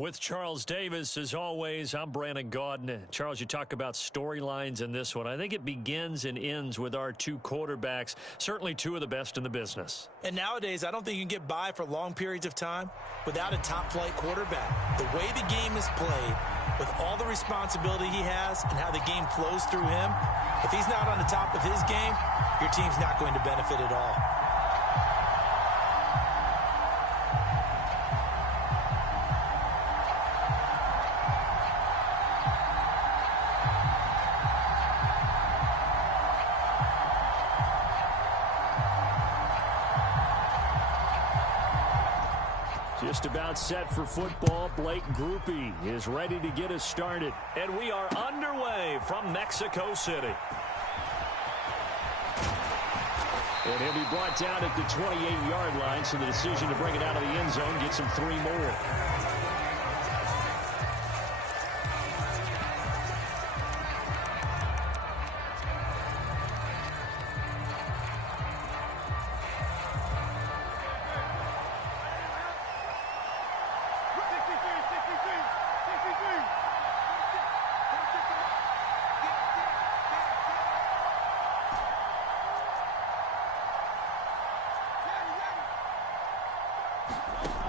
With Charles Davis, as always, I'm Brandon Gaudin. Charles, you talk about storylines in this one. I think it begins and ends with our two quarterbacks, certainly two of the best in the business. And nowadays, I don't think you can get by for long periods of time without a top-flight quarterback. The way the game is played, with all the responsibility he has and how the game flows through him, if he's not on the top of his game, your team's not going to benefit at all. Just about set for football. Blake Grupe is ready to get us started. And we are underway from Mexico City. And he'll be brought down at the 28-yard line, so the decision to bring it out of the end zone gets him 3 more.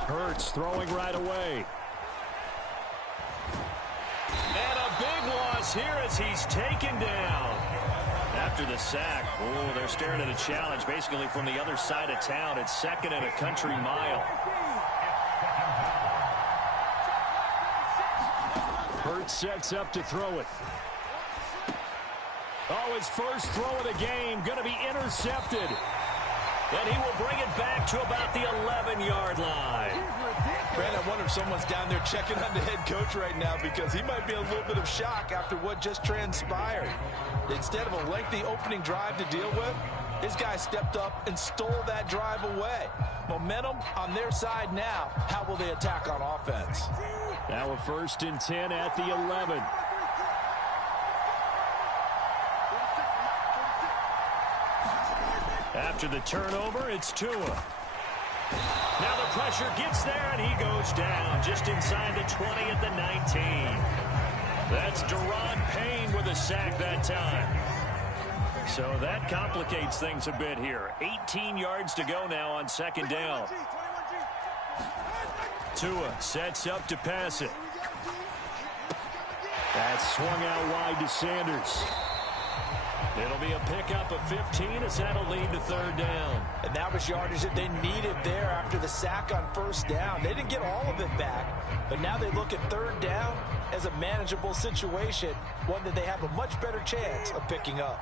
Hurts throwing right away. And a big loss here as he's taken down. After the sack, they're staring at a challenge basically from the other side of town. It's 2nd and a country mile. Hurts sets up to throw it. Oh, his first throw of the game going to be intercepted. And he will bring it back to about the 11-yard line. Brandon, I wonder if someone's down there checking on the head coach right now because he might be in a little bit of shock after what just transpired. Instead of a lengthy opening drive to deal with, his guy stepped up and stole that drive away. Momentum on their side now. How will they attack on offense? Now a 1st and 10 at the 11. After the turnover, it's Tua. Now the pressure gets there, and he goes down just inside the 20 at the 19. That's Daron Payne with a sack that time. So that complicates things a bit here. 18 yards to go now on 2nd down. Tua sets up to pass it. That's swung out wide to Sanders. It'll be a pickup of 15 as that'll lead to 3rd down. And that was yardage that they needed there after the sack on 1st down. They didn't get all of it back, but now they look at 3rd down as a manageable situation, one that they have a much better chance of picking up.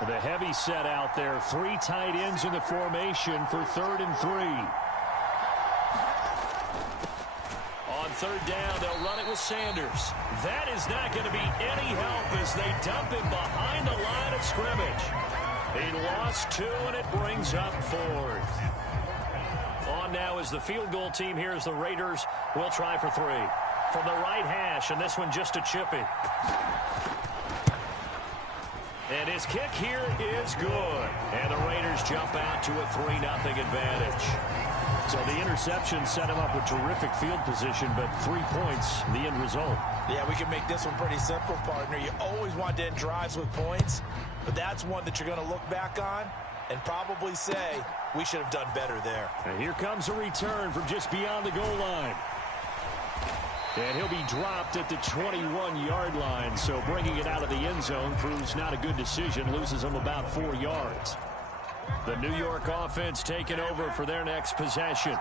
The heavy set out there, 3 tight ends in the formation for 3rd and 3. On 3rd down, they'll run it with Sanders. That is not going to be any help as they dump him behind the line of scrimmage. He lost 2, and it brings up 4th. On now is the field goal team here as the Raiders will try for 3. From the right hash, and this one just a chippy. And his kick here is good. And the Raiders jump out to a 3-0 advantage. So the interception set him up with terrific field position, but 3 points, the end result. Yeah, we can make this one pretty simple, partner. You always want to end drives with points, but that's one that you're going to look back on and probably say, we should have done better there. And here comes a return from just beyond the goal line. And he'll be dropped at the 21-yard line, so bringing it out of the end zone proves not a good decision, loses him about 4 yards. The New York offense taking over for their next possession.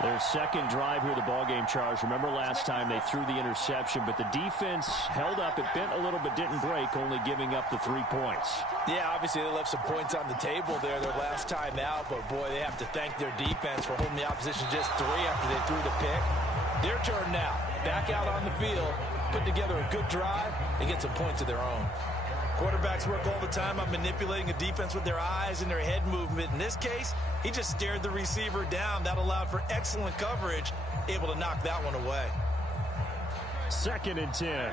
Their 2nd drive here of the ballgame, Charles. Remember last time they threw the interception, but the defense held up. It bent a little but didn't break, only giving up the 3 points. Yeah, obviously they left some points on the table there their last time out, but boy, they have to thank their defense for holding the opposition just 3 after they threw the pick. Their turn now. Back out on the field, put together a good drive, and get some points of their own. Quarterbacks work all the time on manipulating a defense with their eyes and their head movement. In this case, he just stared the receiver down. That allowed for excellent coverage, able to knock that one away. 2nd and 10.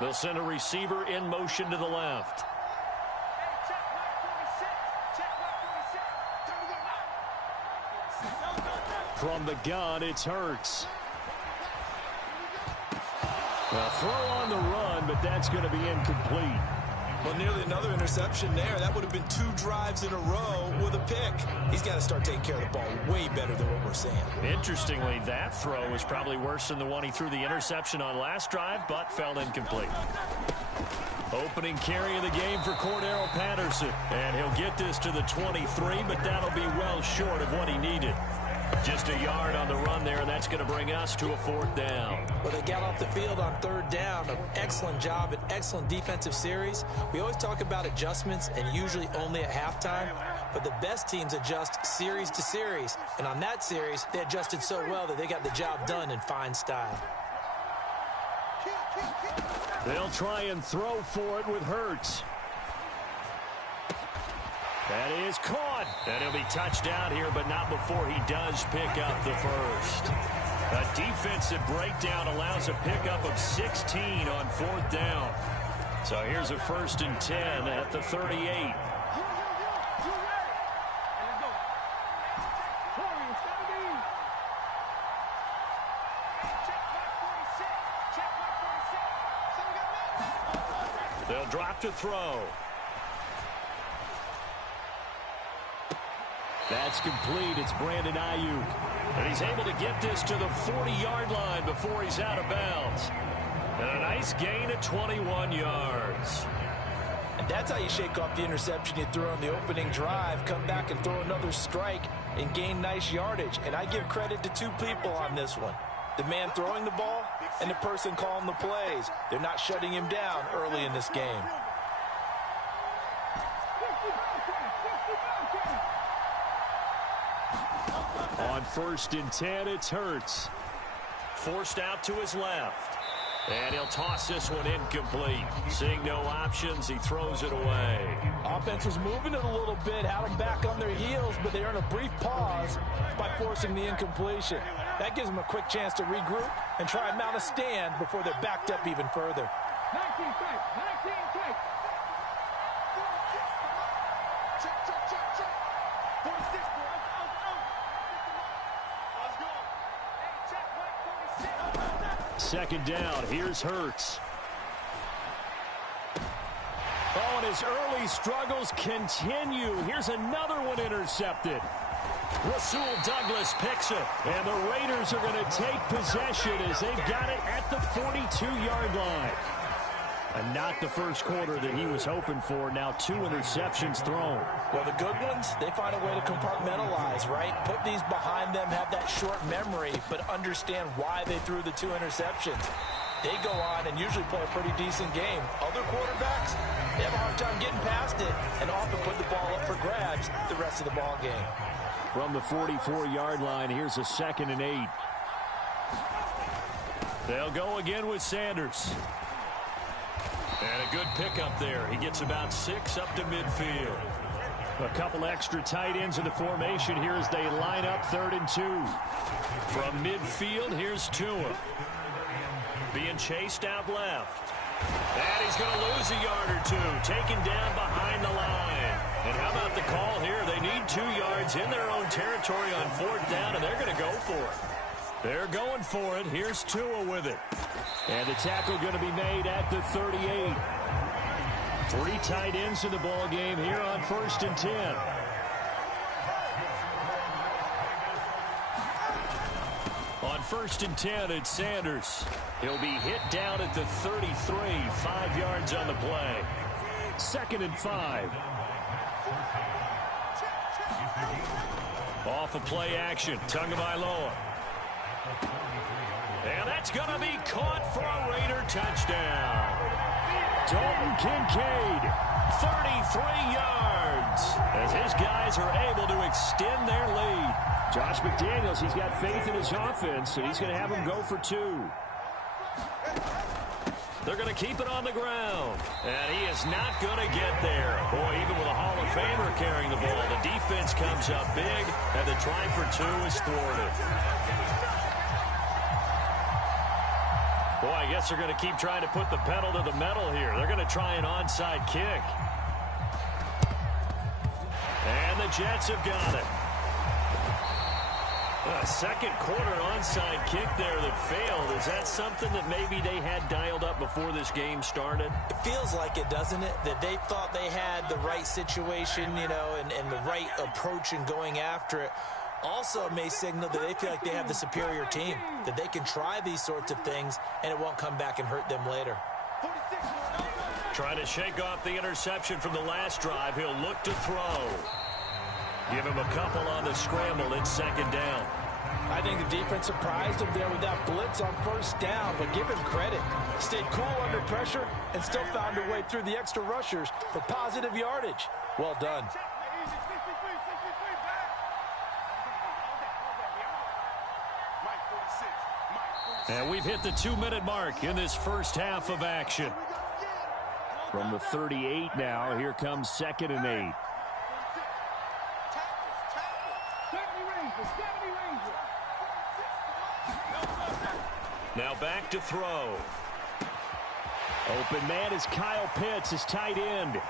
They'll send a receiver in motion to the left. From the gun, it's Hurts. A throw on the run, but that's going to be incomplete. Well, nearly another interception there. That would have been 2 drives in a row with a pick. He's got to start taking care of the ball way better than what we're seeing. Interestingly, that throw was probably worse than the one he threw the interception on last drive, but fell incomplete. Opening carry of the game for Cordero Patterson. And he'll get this to the 23, but that'll be well short of what he needed. Just a yard on the run there, and that's going to bring us to a 4th down. Well, they got off the field on 3rd down. An excellent job, an excellent defensive series. We always talk about adjustments, and usually only at halftime. But the best teams adjust series to series. And on that series, they adjusted so well that they got the job done in fine style. They'll try and throw for it with Hurts. That is caught. And he'll be touched down here, but not before he does pick up the first. A defensive breakdown allows a pickup of 16 on 4th down. So here's a 1st and 10 at the 38. They'll drop to throw. That's complete. It's Brandon Ayuk. And he's able to get this to the 40-yard line before he's out of bounds. And a nice gain of 21 yards. And that's how you shake off the interception you threw on the opening drive. Come back and throw another strike and gain nice yardage. And I give credit to 2 people on this one. The man throwing the ball and the person calling the plays. They're not shutting him down early in this game. On 1st and 10, it's Hurts. Forced out to his left. And he'll toss this one incomplete. Seeing no options, he throws it away. Offense was moving it a little bit, had them back on their heels, but they earn a brief pause by forcing the incompletion. That gives them a quick chance to regroup and try and mount a stand before they're backed up even further. 19 take. Second down. Here's Hurts. Oh, and his early struggles continue. Here's another one intercepted. Rasul Douglas picks it. And the Raiders are going to take possession as they've got it at the 42-yard line. And not the first quarter that he was hoping for. Now 2 interceptions thrown. Well, the good ones, they find a way to compartmentalize, right? Put these behind them, have that short memory, but understand why they threw the 2 interceptions. They go on and usually play a pretty decent game. Other quarterbacks, they have a hard time getting past it and often put the ball up for grabs the rest of the ball game. From the 44-yard line, here's a 2nd and 8. They'll go again with Sanders. And a good pickup there. He gets about 6 up to midfield. A couple extra tight ends in the formation here as they line up 3rd and 2. From midfield, here's Tua. Being chased out left. And he's going to lose a yard or 2. Taken down behind the line. And how about the call here? They need 2 yards in their own territory on 4th down, and they're going to go for it. They're going for it. Here's Tua with it. And the tackle going to be made at the 38. 3 tight ends in the ball game here on 1st and 10. On 1st and 10, it's Sanders. He'll be hit down at the 33, 5 yards on the play. 2nd and 5. Off of play action, Tagovailoa. And that's going to be caught for a Raider touchdown. Dalton Kincaid, 33 yards, as his guys are able to extend their lead. Josh McDaniels, he's got faith in his offense, and he's going to have them go for 2. They're going to keep it on the ground, and he is not going to get there. Boy, even with a Hall of Famer carrying the ball, the defense comes up big, and the try for 2 is thwarted. Boy, I guess they're going to keep trying to put the pedal to the metal here. They're going to try an onside kick. And the Jets have got it. A second quarter onside kick there that failed. Is that something that maybe they had dialed up before this game started? It feels like it, doesn't it? That they thought they had the right situation, you know, and the right approach in going after it. Also may signal that they feel like they have the superior team, that they can try these sorts of things and it won't come back and hurt them later. Trying to shake off the interception from the last drive. He'll look to throw. Give him a couple on the scramble. It's second down. I think the defense surprised him there with that blitz on first down, but give him credit. Stayed cool under pressure and still found a way through the extra rushers for positive yardage. Well done. And we've hit the 2-minute mark in this first half of action. From the 38 now, here comes 2nd and 8. Now back to throw. Open man is Kyle Pitts, his tight end.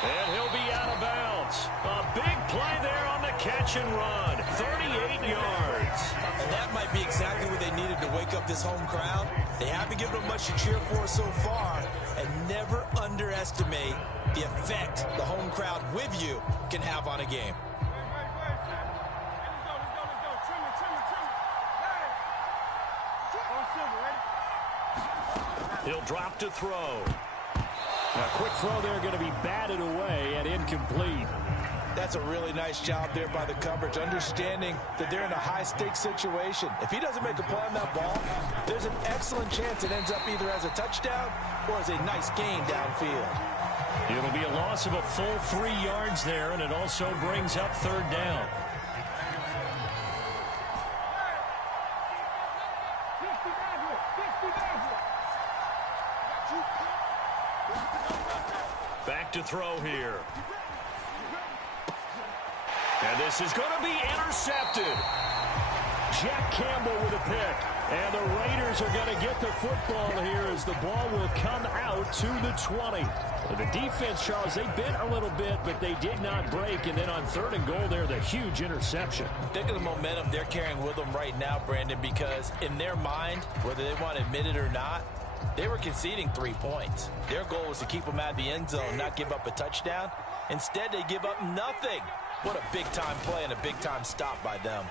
And he'll be out of bounds. A big play there on the catch and run. 38 yards. And that might be exactly what they needed to wake up this home crowd. They haven't given them much to cheer for so far. And never underestimate the effect the home crowd with you can have on a game. He'll drop to throw. A quick throw there going to be batted away and incomplete. That's a really nice job there by the coverage, understanding that they're in a high-stakes situation. If he doesn't make a play on that ball, there's an excellent chance it ends up either as a touchdown or as a nice gain downfield. It'll be a loss of a full 3 yards there, and it also brings up third down. Back to throw here. And this is going to be intercepted. Jack Campbell with a pick. And the Raiders are going to get the football here as the ball will come out to the 20. The defense, Charles, they bent a little bit, but they did not break. And then on 3rd and goal there, the huge interception. Think of the momentum they're carrying with them right now, Brandon, because in their mind, whether they want to admit it or not, they were conceding 3 points. Their goal was to keep them out of the end zone, not give up a touchdown. Instead, they give up nothing. What a big-time play and a big-time stop by them.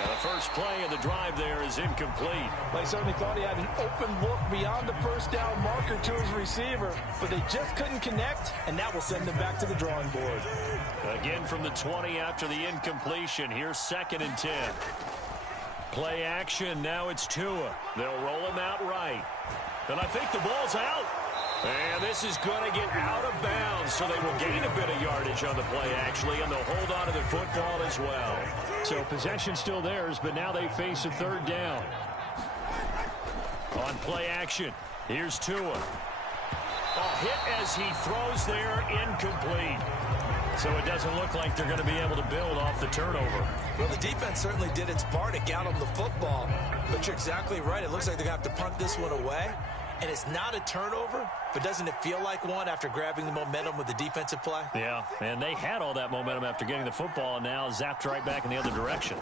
And the first play of the drive there is incomplete. They certainly thought he had an open look beyond the first down marker to his receiver, but they just couldn't connect, and that will send them back to the drawing board. Again from the 20 after the incompletion. Here's 2nd and 10. Play action. Now it's Tua. They'll roll him out right. And I think the ball's out. And this is going to get out of bounds, so they will gain a bit of yardage on the play, actually, and they'll hold on to the football as well. So possession still theirs, but now they face a 3rd down. On play action, here's Tua. A hit as he throws there, incomplete. So it doesn't look like they're going to be able to build off the turnover. Well, the defense certainly did its part to get them the football. But you're exactly right. It looks like they're going to have to punt this one away. And it's not a turnover, but doesn't it feel like one after grabbing the momentum with the defensive play? Yeah, and they had all that momentum after getting the football and now zapped right back in the other direction.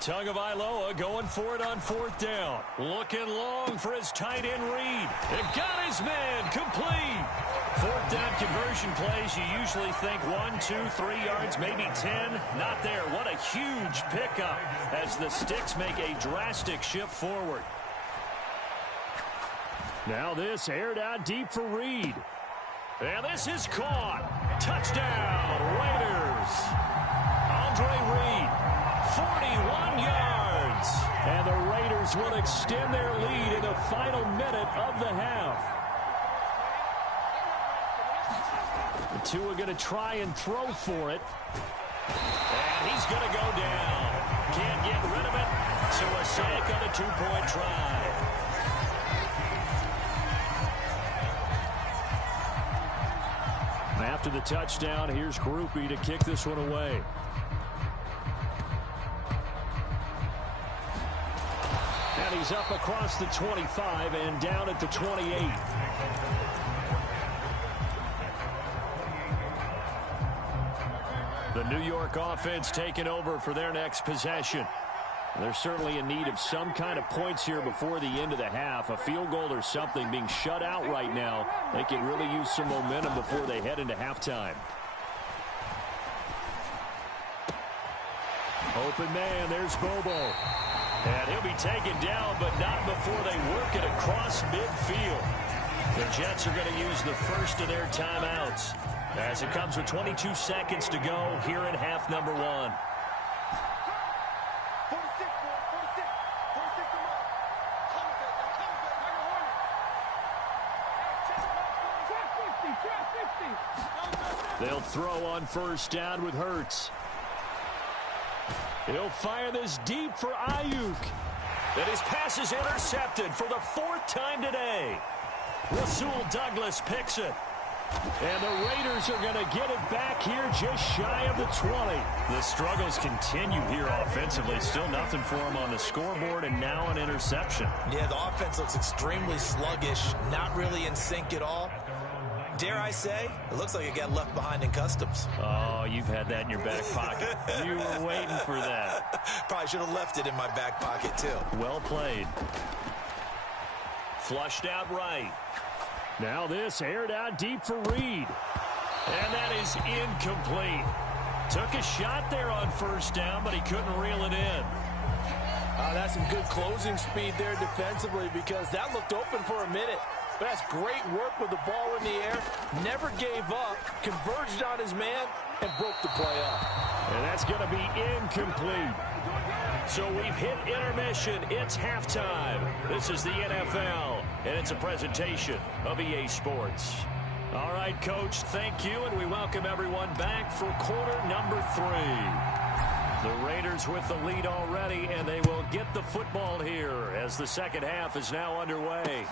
Tagovailoa going for it on 4th down. Looking long for his tight end Reed. It got his man complete. 4th down conversion plays, you usually think 1, 2, 3 yards, maybe 10. Not there. What a huge pickup as the Sticks make a drastic shift forward. Now this aired out deep for Reed. And this is caught. Touchdown, Raiders. Andre Reed, 41 yards. And the Raiders will extend their lead in the final minute of the half. The two are going to try and throw for it. And he's going to go down. Can't get rid of it. So a sack on a 2-point try. After the touchdown, here's Grupe to kick this one away. And he's up across the 25 and down at the 28. The New York offense taking over for their next possession. They're certainly in need of some kind of points here before the end of the half. A field goal or something. Being shut out right now, they can really use some momentum before they head into halftime. Open man, there's Bobo. And he'll be taken down, but not before they work it across midfield. The Jets are going to use the first of their timeouts as it comes with 22 seconds to go here in half number 1. They'll throw on first down with Hurts. He'll fire this deep for Ayuk. And his pass is intercepted for the 4th time today. Rasul Douglas picks it. And the Raiders are going to get it back here just shy of the 20. The struggles continue here offensively. Still nothing for them on the scoreboard, and now an interception. Yeah, the offense looks extremely sluggish, not really in sync at all. Dare I say, it looks like it got left behind in customs. Oh, you've had that in your back pocket. You were waiting for that. Probably should have left it in my back pocket, too. Well played. Flushed out right. Now this aired out deep for Reed. And that is incomplete. Took a shot there on first down, but he couldn't reel it in. That's some good closing speed there defensively, because that looked open for a minute. But that's great work with the ball in the air. Never gave up, converged on his man, and broke the play up. And that's going to be incomplete. So we've hit intermission. It's halftime. This is the NFL, and it's a presentation of EA Sports. All right, Coach, thank you, and we welcome everyone back for quarter number 3. The Raiders with the lead already, and they will get the football here as the second half is now underway.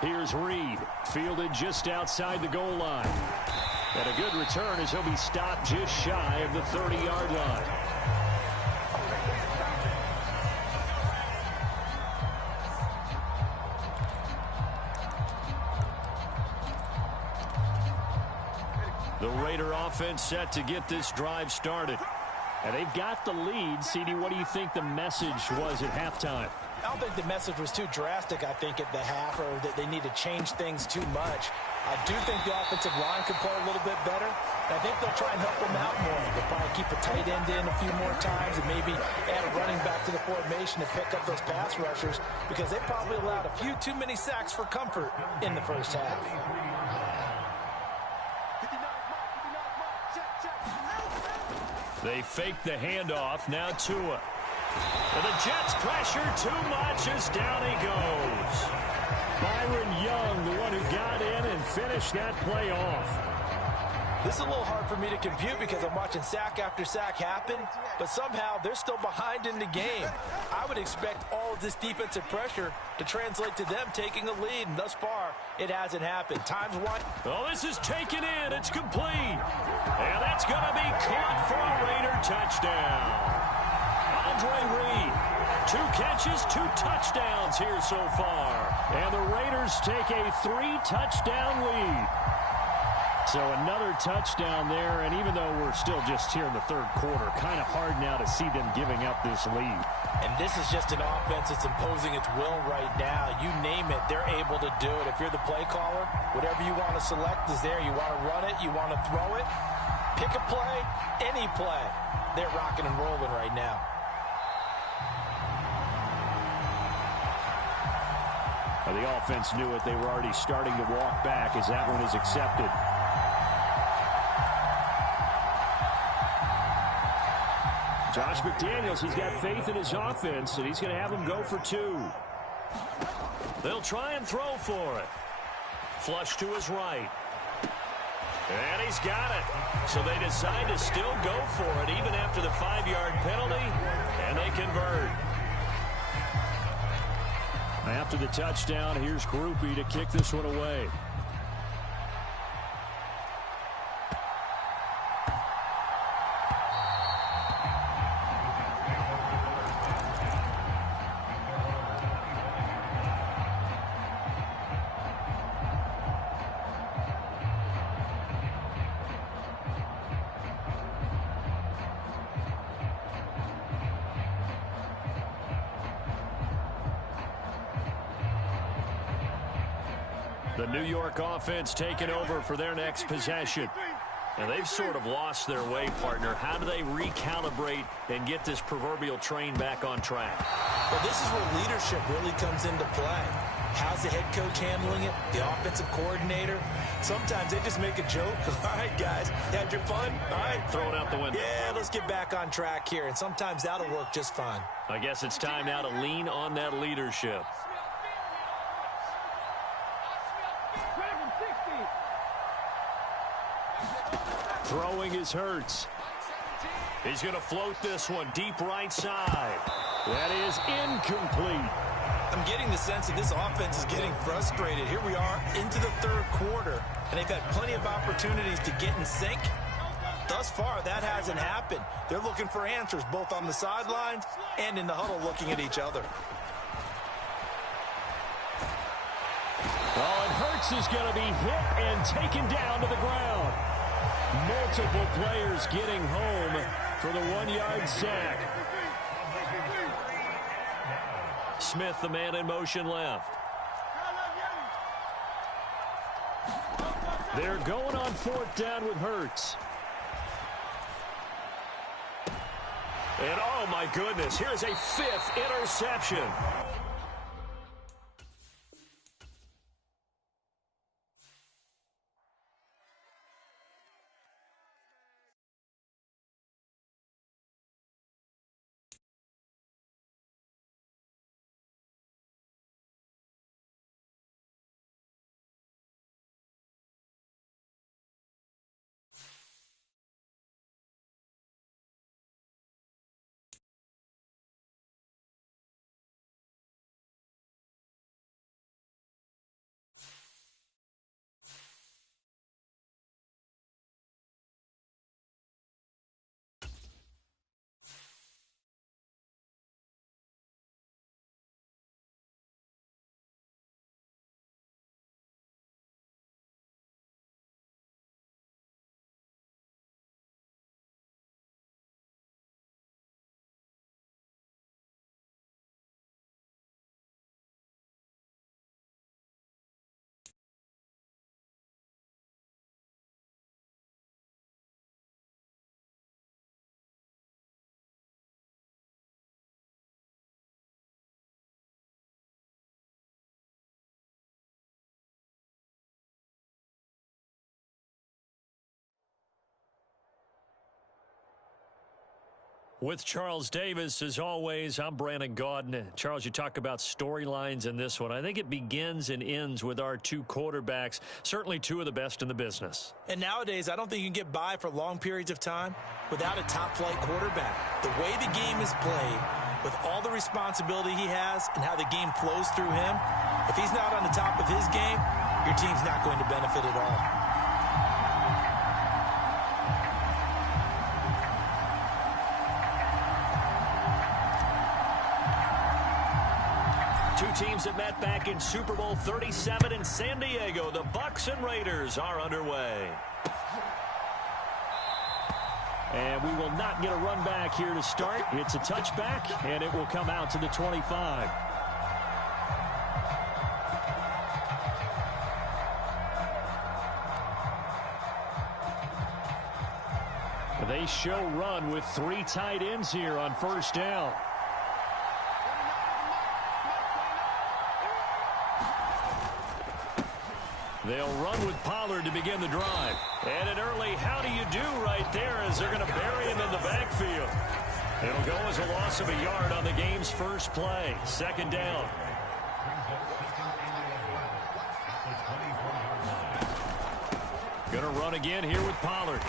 Here's Reed, fielded just outside the goal line. And a good return as he'll be stopped just shy of the 30-yard line. The Raider offense set to get this drive started. And they've got the lead. CD, what do you think the message was at halftime? I don't think the message was too drastic, I think, at the half, or that they need to change things too much. I do think the offensive line could play a little bit better. I think they'll try and help them out more. They'll probably keep a tight end in a few more times and maybe add a running back to the formation to pick up those pass rushers, because they probably allowed a few too many sacks for comfort in the first half. They fake the handoff. Now Tua. And the Jets pressure too much as down he goes. Byron Young, the one who got in and finished that play off. This is a little hard for me to compute because I'm watching sack after sack happen, but somehow they're still behind in the game. I would expect all of this defensive pressure to translate to them taking a lead, and thus far, it hasn't happened. Time's one. Oh, this is taken in. It's complete. And that's going to be caught for a Raider touchdown. Andre Reed, 2 catches, 2 touchdowns here so far. And the Raiders take a 3-touchdown lead. So another touchdown there, and even though we're still just here in the third quarter, kind of hard now to see them giving up this lead. And this is just an offense that's imposing its will right now. You name it, they're able to do it. If you're the play caller, whatever you want to select is there. You want to run it, you want to throw it, pick a play, any play. They're rocking and rolling right now. The offense knew it. They were already starting to walk back as that one is accepted. Josh McDaniels, he's got faith in his offense, and he's going to have them go for 2. They'll try and throw for it. Flush to his right. And he's got it. So they decide to still go for it even after the 5-yard penalty, and they convert. After the touchdown, here's Grupe to kick this one away. The New York offense taking over for their next possession. And they've sort of lost their way, partner. How do they recalibrate and get this proverbial train back on track? Well, this is where leadership really comes into play. How's the head coach handling it? The offensive coordinator? Sometimes they just make a joke. All right, guys, had your fun? All right. Throw it out the window. Yeah, let's get back on track here. And sometimes that'll work just fine. I guess it's time now to lean on that leadership. Throwing is Hurts. He's going to float this one deep right side. That is incomplete. I'm getting the sense that this offense is getting frustrated. Here we are into the third quarter, and they've had plenty of opportunities to get in sync. Thus far, that hasn't happened. They're looking for answers both on the sidelines and in the huddle looking at each other. Oh, and Hurts is going to be hit and taken down to the ground. Multiple players getting home for the 1-yard sack. Smith, the man in motion left. They're going on 4th down with Hurts. And oh my goodness, here's a 5th interception. With Charles Davis, as always, I'm Brandon Gaudin. Charles, you talk about storylines in this one. I think it begins and ends with our two quarterbacks, certainly two of the best in the business. And nowadays, I don't think you can get by for long periods of time without a top-flight quarterback. The way the game is played, with all the responsibility he has and how the game flows through him, if he's not on the top of his game, your team's not going to benefit at all. Two teams that met back in Super Bowl 37 in San Diego. The Bucs and Raiders are underway. And we will not get a run back here to start. It's a touchback, and it will come out to the 25. They show run with 3 tight ends here on 1st down. They'll run with Pollard to begin the drive. And an early how do you do right there as they're going to bury him in the backfield. It'll go as a loss of a yard on the game's first play. 2nd down. Going to run again here with Pollard.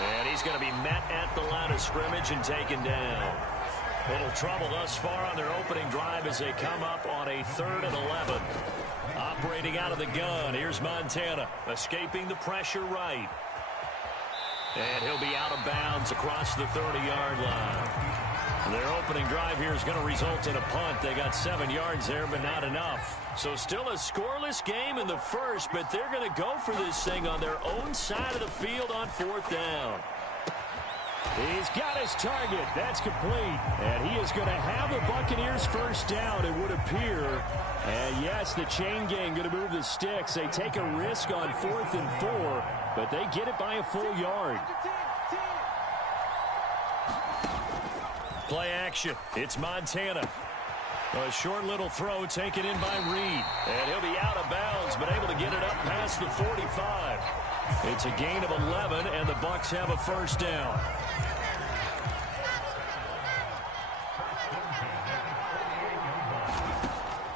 And he's going to be met at the line of scrimmage and taken down. A little trouble thus far on their opening drive as they come up on a 3rd and 11. Operating out of the gun. Here's Montana. Escaping the pressure right. And he'll be out of bounds across the 30-yard line. Their opening drive here is going to result in a punt. They got 7 yards there, but not enough. So still a scoreless game in the first, but they're going to go for this thing on their own side of the field on 4th down. He's got his target. That's complete. And he is going to have the Buccaneers first down, it would appear. And yes, the chain gang going to move the sticks. They take a risk on 4th and 4, but they get it by a full yard. Play action. It's Montana. A short little throw taken in by Reed. And he'll be out of bounds, but able to get it up past the 45. It's a gain of 11, and the Bucs have a first down.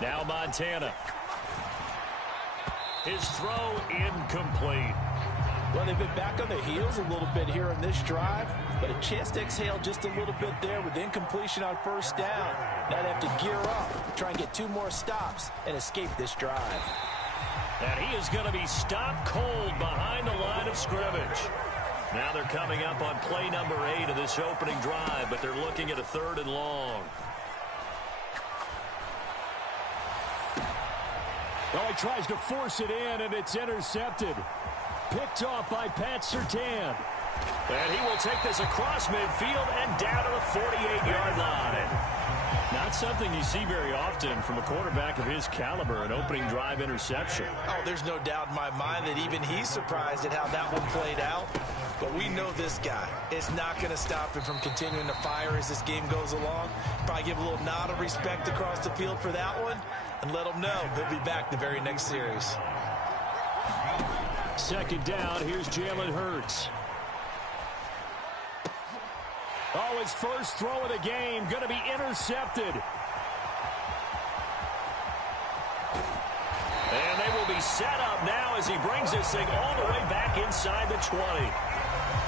Now Montana. His throw incomplete. Well, they've been back on their heels a little bit here in this drive, but a chance to exhale just a little bit there with incompletion on first down. Now they have to gear up, try and get 2 more stops, and escape this drive. And he is going to be stopped cold behind the line of scrimmage. Now they're coming up on play number 8 of this opening drive, but they're looking at a 3rd and long. Oh, he tries to force it in, and it's intercepted. Picked off by Pat Surtain. And he will take this across midfield and down to the 48-yard line. Not something you see very often from a quarterback of his caliber, an opening drive interception. Oh, there's no doubt in my mind that even he's surprised at how that one played out. But we know this guy is not going to stop him from continuing to fire as this game goes along. Probably give a little nod of respect across the field for that one and let him know he'll be back the very next series. 2nd down, here's Jalen Hurts. Oh, his first throw of the game, going to be intercepted. And they will be set up now as he brings this thing all the way back inside the 20.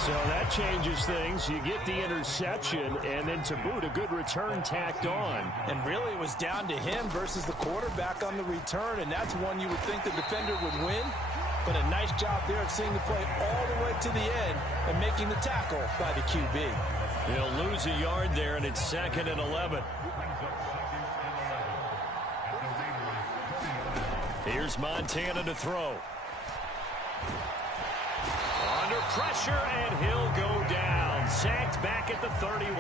So that changes things. You get the interception, and then to boot, a good return tacked on. And really, it was down to him versus the quarterback on the return, and that's one you would think the defender would win. But a nice job there of seeing the play all the way to the end and making the tackle by the QB. He'll lose a yard there, and it's 2nd and 11. Here's Montana to throw. Under pressure, and he'll go down. Sacked back at the 31.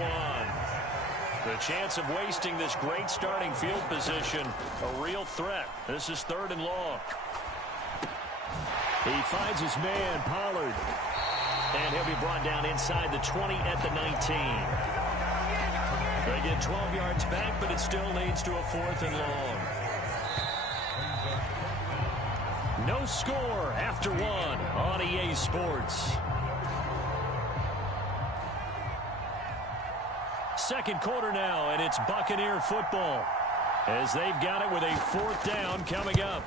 The chance of wasting this great starting field position, a real threat. This is 3rd and long. He finds his man, Pollard. And he'll be brought down inside the 20 at the 19. They get 12 yards back, but it still leads to a 4th and long. No score after 1 on EA Sports. 2nd quarter now, and it's Buccaneer football as they've got it with a 4th down coming up.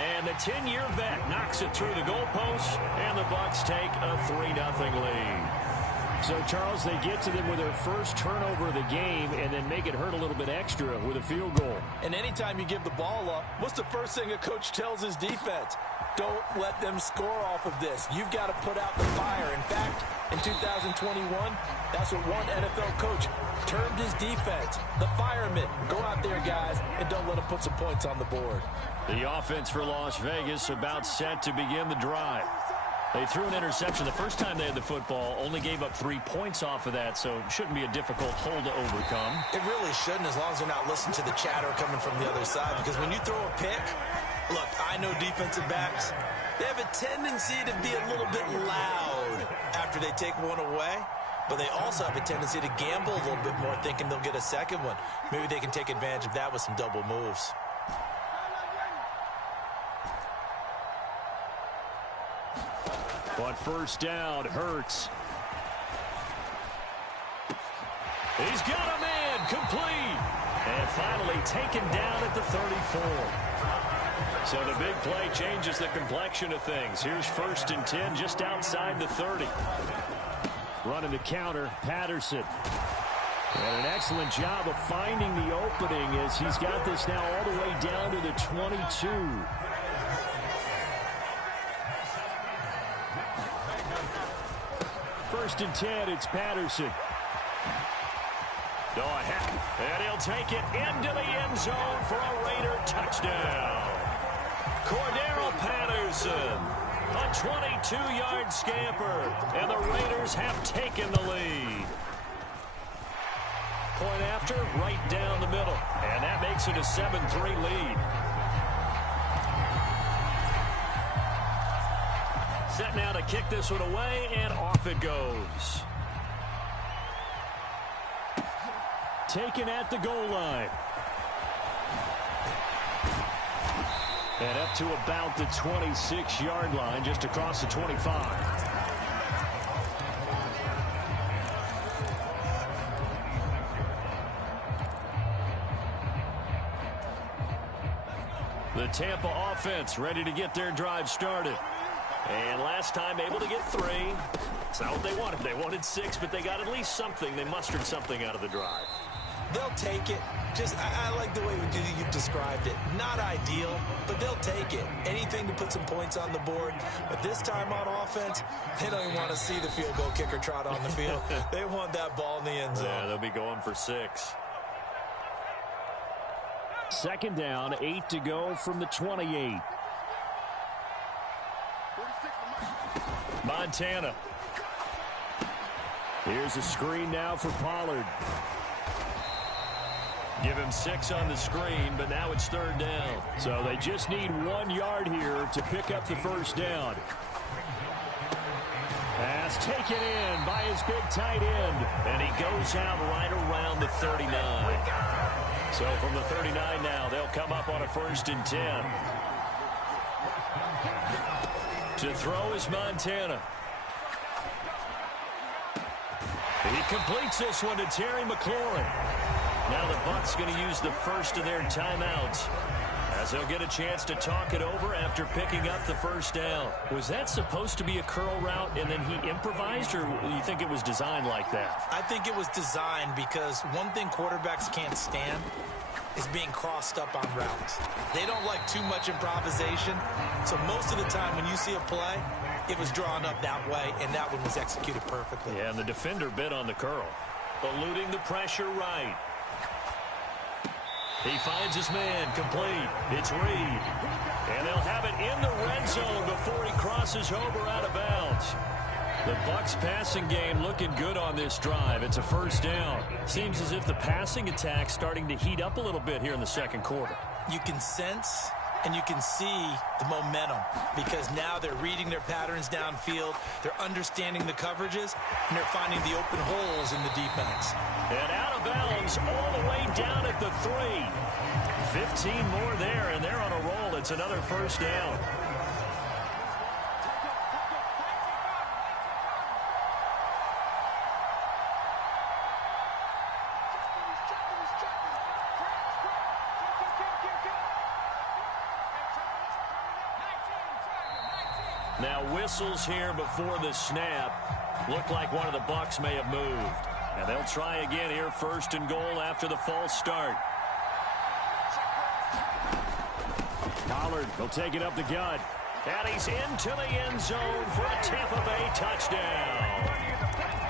And the 10-year vet knocks it through the goalpost, and the Bucs take a 3-0 lead. So, Charles, they get to them with their first turnover of the game and then make it hurt a little bit extra with a field goal. And anytime you give the ball up, what's the first thing a coach tells his defense? Don't let them score off of this. You've got to put out the fire. In fact, in 2021, that's what one NFL coach termed his defense. The firemen. Go out there, guys, and don't let them put some points on the board. The offense for Las Vegas about set to begin the drive. They threw an interception the first time they had the football, only gave up 3 points off of that, so it shouldn't be a difficult hole to overcome. It really shouldn't, as long as they're not listening to the chatter coming from the other side, because when you throw a pick, look, I know defensive backs, they have a tendency to be a little bit loud after they take one away, but they also have a tendency to gamble a little bit more, thinking they'll get a second one. Maybe they can take advantage of that with some double moves. But first down, Hurts. He's got a man, complete. And finally taken down at the 34. So the big play changes the complexion of things. Here's 1st and 10 just outside the 30. Running the counter, Patterson. And an excellent job of finding the opening as he's got this now all the way down to the 22. First and 10, it's Patterson. And he'll take it into the end zone for a Raider touchdown. Cordero Patterson, a 22-yard scamper, and the Raiders Raiders have taken the lead. Point after, right down the middle. And that makes it a 7-3 lead. Set now to kick this one away, and off it goes. Taken at the goal line. And up to about the 26-yard line, just across the 25. The Tampa offense ready to get their drive started. And last time able to get 3. It's not what they wanted. They wanted 6, but they got at least something. They mustered something out of the drive. They'll take it. I like the way you've described it. Not ideal, but they'll take it. Anything to put some points on the board. But this time on offense, they don't even want to see the field goal kicker trot on the field. They want that ball in the end zone. Yeah, they'll be going for 6. Second down, 8 to go from the 28. Montana. Here's a screen now for Pollard. Give him 6 on the screen, but now it's third down. So they just need 1 yard here to pick up the first down. Pass taken in by his big tight end. And he goes out right around the 39. So from the 39 now, they'll come up on a 1st and 10. To throw is Montana. He completes this one to Terry McLaurin. Now the Bucs going to use the first of their timeouts, as they'll get a chance to talk it over after picking up the first down. Was that supposed to be a curl route and then he improvised, or you think it was designed like that? I think it was designed because one thing quarterbacks can't stand is being crossed up on routes. They don't like too much improvisation. So most of the time when you see a play, it was drawn up that way, and that one was executed perfectly. Yeah, and the defender bit on the curl. Eluding the pressure right. He finds his man complete. It's Reed. And they'll have it in the red zone before he crosses over out of bounds. The Bucs passing game looking good on this drive. It's a first down. Seems as if the passing attack's starting to heat up a little bit here in the second quarter. You can sense and you can see the momentum because now they're reading their patterns downfield. They're understanding the coverages, and they're finding the open holes in the defense. And out of bounds all the way down at the 3. 15 more there, and they're on a roll. It's another first down. Now whistles here before the snap. Looked like one of the Bucs may have moved. And they'll try again here, 1st and goal after the false start. Pollard will take it up the gut. And he's into the end zone for a Tampa Bay touchdown.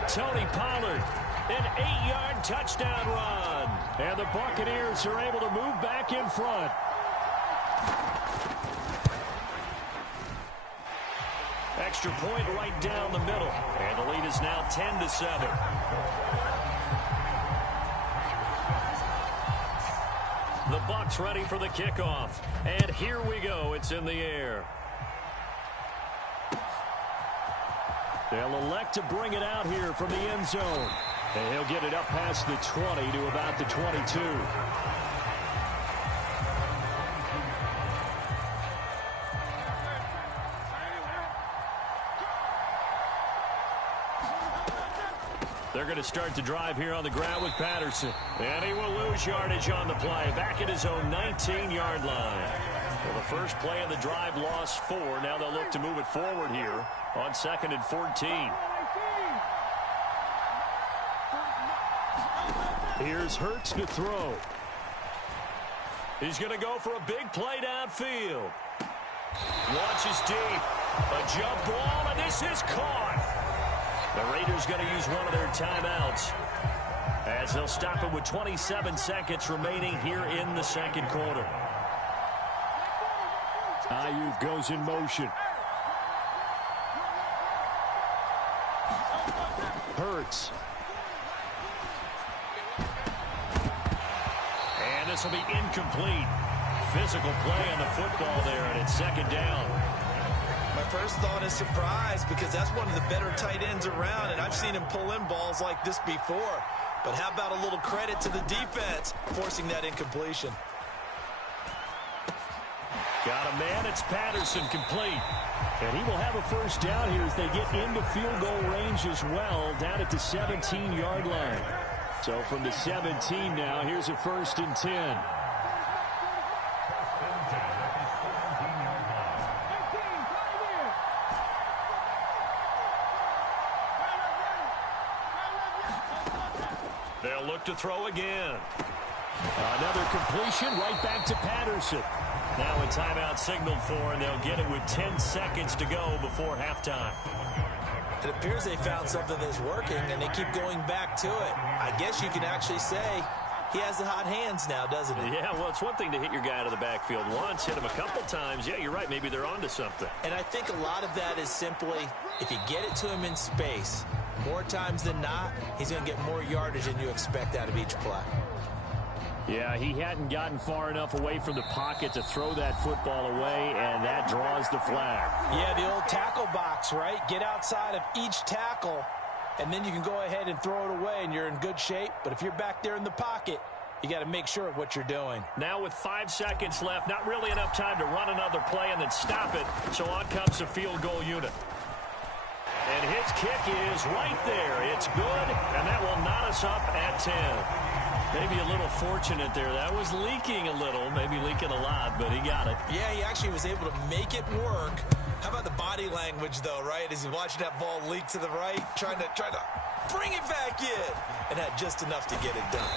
Tony Pollard, an 8-yard touchdown run. And the Buccaneers are able to move back in front. Extra point right down the middle. And the lead is now 10-7. The Bucs ready for the kickoff. And here we go. It's in the air. They'll elect to bring it out here from the end zone. And he'll get it up past the 20 to about the 22. They're going to start the drive here on the ground with Patterson. And he will lose yardage on the play. Back at his own 19-yard line. Well, the first play of the drive lost 4. Now they'll look to move it forward here on 2nd and 14. Here's Hurts to throw. He's going to go for a big play downfield. Launches deep. A jump ball, and this is caught. The Raiders going to use one of their timeouts as they'll stop it with 27 seconds remaining here in the second quarter. Ayuk goes in motion. Hurts. And this will be incomplete. Physical play on the football there, and it's second down. My first thought is surprise, because that's one of the better tight ends around, and I've seen him pull in balls like this before. But how about a little credit to the defense forcing that incompletion? Got a man. It's Patterson, complete. And he will have a first down here as they get into field goal range as well, down at the 17-yard line. So from the 17 now, here's a 1st and 10. They'll look to throw again. Another completion right back to Patterson. Now a timeout signaled for, and they'll get it with 10 seconds to go before halftime. It appears they found something that's working, and they keep going back to it. I guess you can actually say he has the hot hands now, doesn't he? Yeah, well, it's one thing to hit your guy out of the backfield once, hit him a couple times. Yeah, you're right. Maybe they're onto something. And I think a lot of that is simply, if you get it to him in space, more times than not, he's going to get more yardage than you expect out of each play. Yeah, he hadn't gotten far enough away from the pocket to throw that football away, and that draws the flag. Yeah, the old tackle box, right? Get outside of each tackle, and then you can go ahead and throw it away, and you're in good shape. But if you're back there in the pocket, you got to make sure of what you're doing. Now with 5 seconds left, not really enough time to run another play and then stop it, so on comes the field goal unit. And his kick is right there. It's good, and that will knot us up at 10. Maybe a little fortunate there. That was leaking a little, maybe leaking a lot, but he got it. Yeah, he actually was able to make it work. How about the body language, though, right? As he's watching that ball leak to the right, trying to bring it back in, and had just enough to get it done.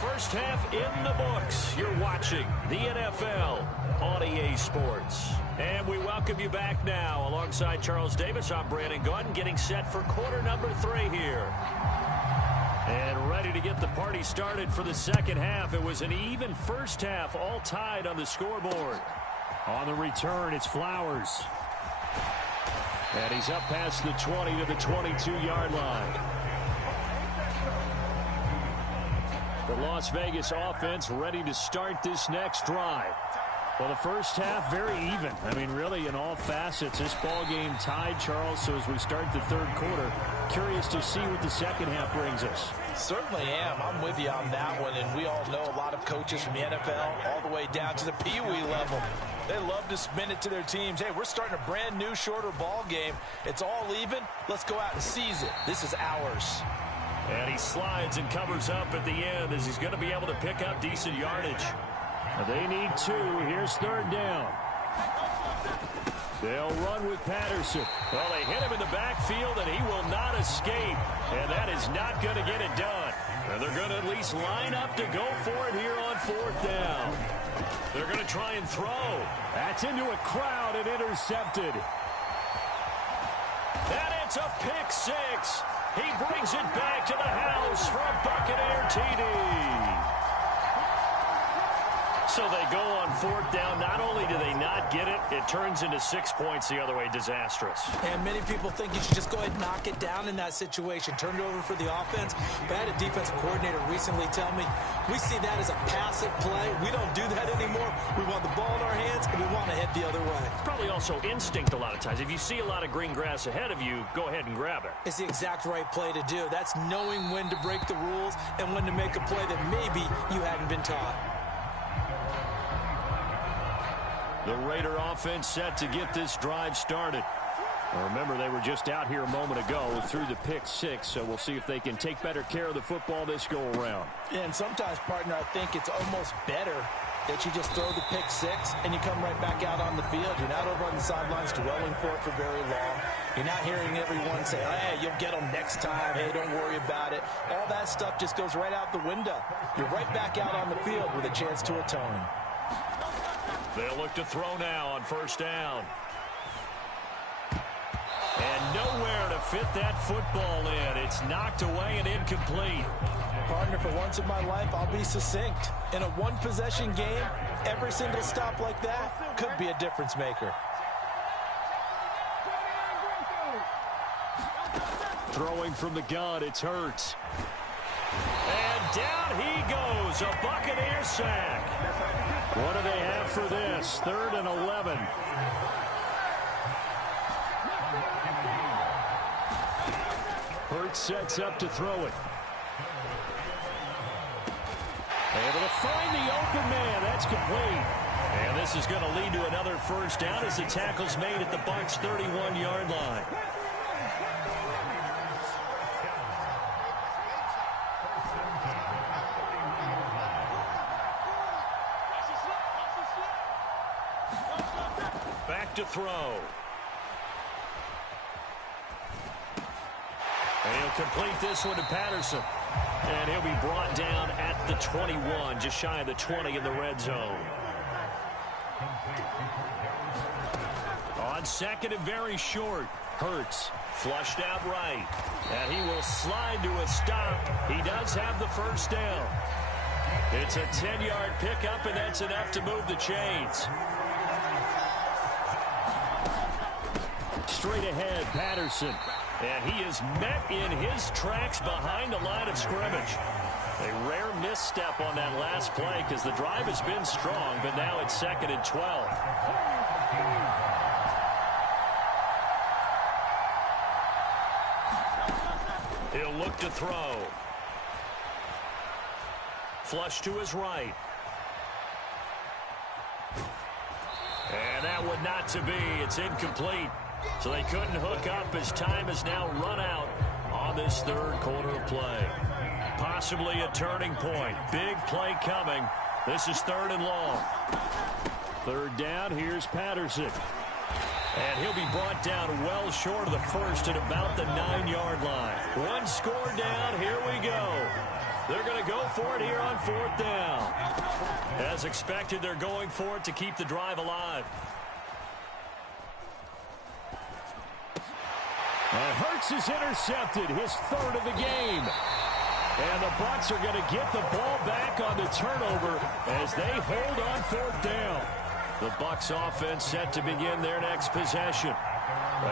First half in the books. You're watching the NFL on EA Sports. And we welcome you back now. Alongside Charles Davis, I'm Brandon Gaudin, getting set for quarter number 3 here. And ready to get the party started for the second half. It was an even first half, all tied on the scoreboard. On the return, it's Flowers. And he's up past the 20 to the 22-yard line. The Las Vegas offense ready to start this next drive. Well, the first half, very even. I mean, really, in all facets, this ball game tied, Charles. So as we start the third quarter, curious to see what the second half brings us. Certainly am. I'm with you on that one. And we all know a lot of coaches from the NFL all the way down to the Pee Wee level. They love to spin it to their teams. Hey, we're starting a brand new, shorter ball game. It's all even. Let's go out and seize it. This is ours. And he slides and covers up at the end as he's going to be able to pick up decent yardage. They need 2. Here's third down. They'll run with Patterson. Well, they hit him in the backfield, and he will not escape. And that is not going to get it done. And they're going to at least line up to go for it here on 4th down. They're going to try and throw. That's into a crowd and intercepted. And it's a pick 6. He brings it back to the house for a Buccaneer TD. So they go on 4th down. Not only do they not get it, it turns into 6 points the other way. Disastrous. And many people think you should just go ahead and knock it down in that situation. Turn it over for the offense. But I had a defensive coordinator recently tell me, we see that as a passive play. We don't do that anymore. We want the ball in our hands, and we want to head the other way. It's probably also instinct a lot of times. If you see a lot of green grass ahead of you, go ahead and grab it. It's the exact right play to do. That's knowing when to break the rules and when to make a play that maybe you hadn't been taught. The Raider offense set to get this drive started. Remember, they were just out here a moment ago through the pick 6, so we'll see if they can take better care of the football this go-around. Yeah, and sometimes, partner, I think it's almost better that you just throw the pick 6 and you come right back out on the field. You're not over on the sidelines dwelling for it for very long. You're not hearing everyone say, hey, you'll get them next time. Hey, don't worry about it. All that stuff just goes right out the window. You're right back out on the field with a chance to atone. They'll look to throw now on 1st down. And nowhere to fit that football in. It's knocked away and incomplete. Partner, for once in my life, I'll be succinct. In a one-possession game, every single stop like that could be a difference maker. Throwing from the gun, it's Hurts. And down he goes, a Buccaneer sack. What do they have for this? 3rd and 11. Hurts sets up to throw it. Able to find the open man. That's complete. And this is going to lead to another first down as the tackle's made at the Bucs' 31-yard line. Back to throw. And he'll complete this one to Patterson. And he'll be brought down at the 21, just shy of the 20 in the red zone. On second and very short, Hurts flushed out right. And he will slide to a stop. He does have the first down. It's a 10-yard pickup, and that's enough to move the chains. Straight ahead, Patterson. And he is met in his tracks behind the line of scrimmage. A rare misstep on that last play because the drive has been strong, but now it's 2nd and 12. He'll look to throw. Flush to his right. And that one not to be. It's incomplete. So they couldn't hook up as time has now run out on this 3rd quarter of play. Possibly a turning point. Big play coming. This is 3rd and long. 3rd down, here's Patterson. And he'll be brought down well short of the first at about the 9-yard line. One score down, here we go. They're going to go for it here on 4th down. As expected, they're going for it to keep the drive alive. And Hurts is intercepted, his 3rd of the game. And the Bucs are going to get the ball back on the turnover as they hold on 4th down. The Bucs offense set to begin their next possession.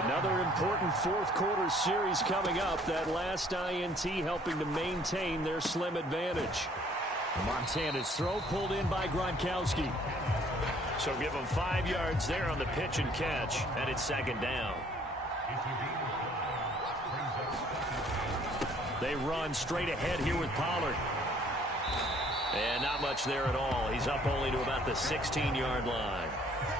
Another important 4th quarter series coming up. That last INT helping to maintain their slim advantage. Montana's throw pulled in by Gronkowski. So give him 5 yards there on the pitch and catch. And it's 2nd down. They run straight ahead here with Pollard. And not much there at all. He's up only to about the 16-yard line.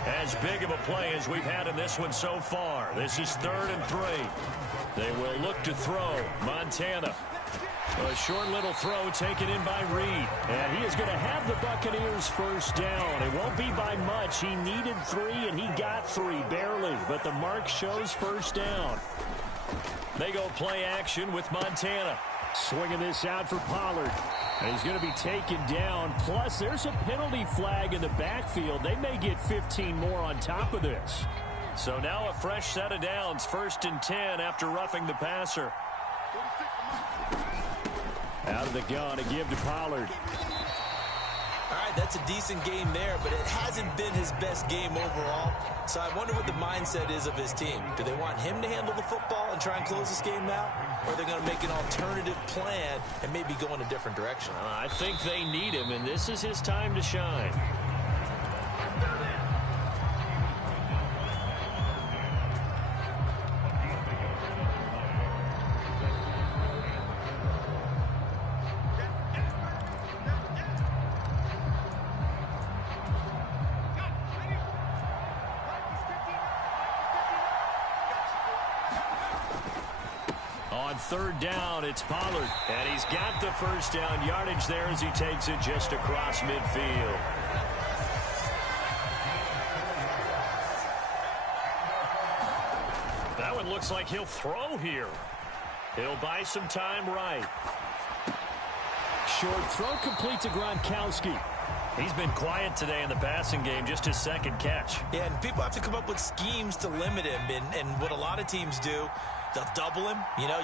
As big of a play as we've had in this one so far. This is 3rd and 3. They will look to throw. Montana. A short little throw taken in by Reed. And he is going to have the Buccaneers first down. It won't be by much. He needed 3, and he got 3, barely. But the mark shows first down. They go play action with Montana. Swinging this out for Pollard. And he's going to be taken down. Plus, there's a penalty flag in the backfield. They may get 15 more on top of this. So now a fresh set of downs. 1st and 10 after roughing the passer. Out of the gun, a give to Pollard. All right, that's a decent game there, but it hasn't been his best game overall. So I wonder what the mindset is of his team. Do they want him to handle the football and try and close this game out? Or are they going to make an alternative plan and maybe go in a different direction? I think they need him, and this is his time to shine. On 3rd down, it's Pollard. And he's got the first down yardage there as he takes it just across midfield. That one looks like he'll throw here. He'll buy some time right. Short throw complete to Gronkowski. He's been quiet today in the passing game, just his 2nd catch. Yeah, and people have to come up with schemes to limit him. And what a lot of teams do, they'll double him,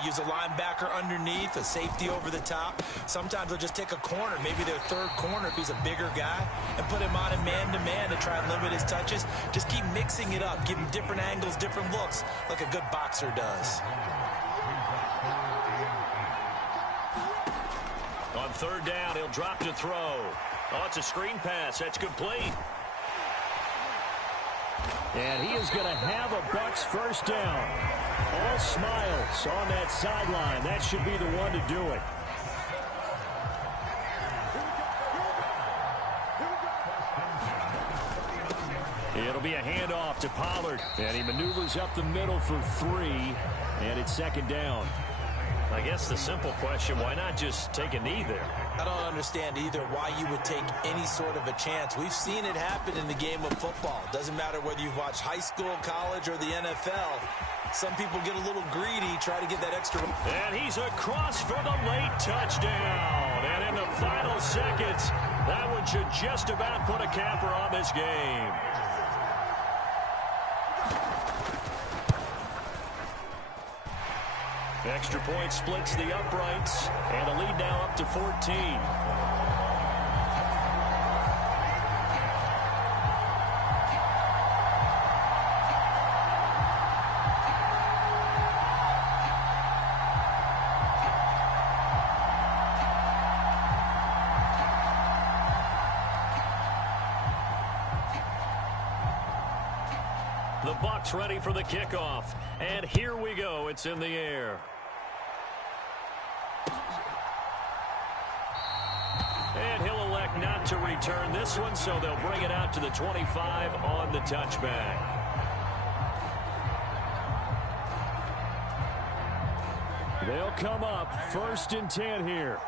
use a linebacker underneath, a safety over the top. Sometimes they'll just take a corner, maybe their 3rd corner if he's a bigger guy, and put him on a man-to-man to try and limit his touches. Just keep mixing it up, give him different angles, different looks, like a good boxer does. On third down, he'll drop to throw. Oh, it's a screen pass. That's complete. And he is going to have a Bucs first down. All smiles on that sideline. That should be the one to do it. It'll be a handoff to Pollard. And he maneuvers up the middle for 3. And it's second down. I guess the simple question, why not just take a knee there? I don't understand either why you would take any sort of a chance. We've seen it happen in the game of football. Doesn't matter whether you've watched high school, college, or the NFL. Some people get a little greedy, try to get that extra. And he's across for the late touchdown. And in the final seconds, that one should just about put a capper on this game. Extra point splits the uprights, and a lead now up to 14. The Bucs ready for the kickoff, and here we go. It's in the air. And he'll elect not to return this one, so they'll bring it out to the 25 on the touchback. They'll come up 1st and 10 here.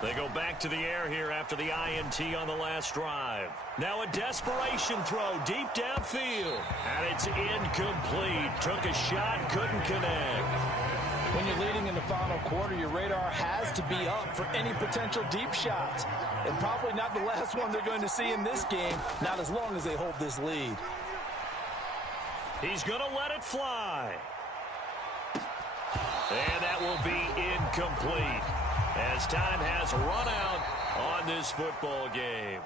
They go back to the air here after the INT on the last drive. Now a desperation throw deep downfield. And it's incomplete. Took a shot, couldn't connect. When you're leading in the final quarter, your radar has to be up for any potential deep shots. And probably not the last one they're going to see in this game, not as long as they hold this lead. He's going to let it fly. And that will be incomplete as time has run out on this football game.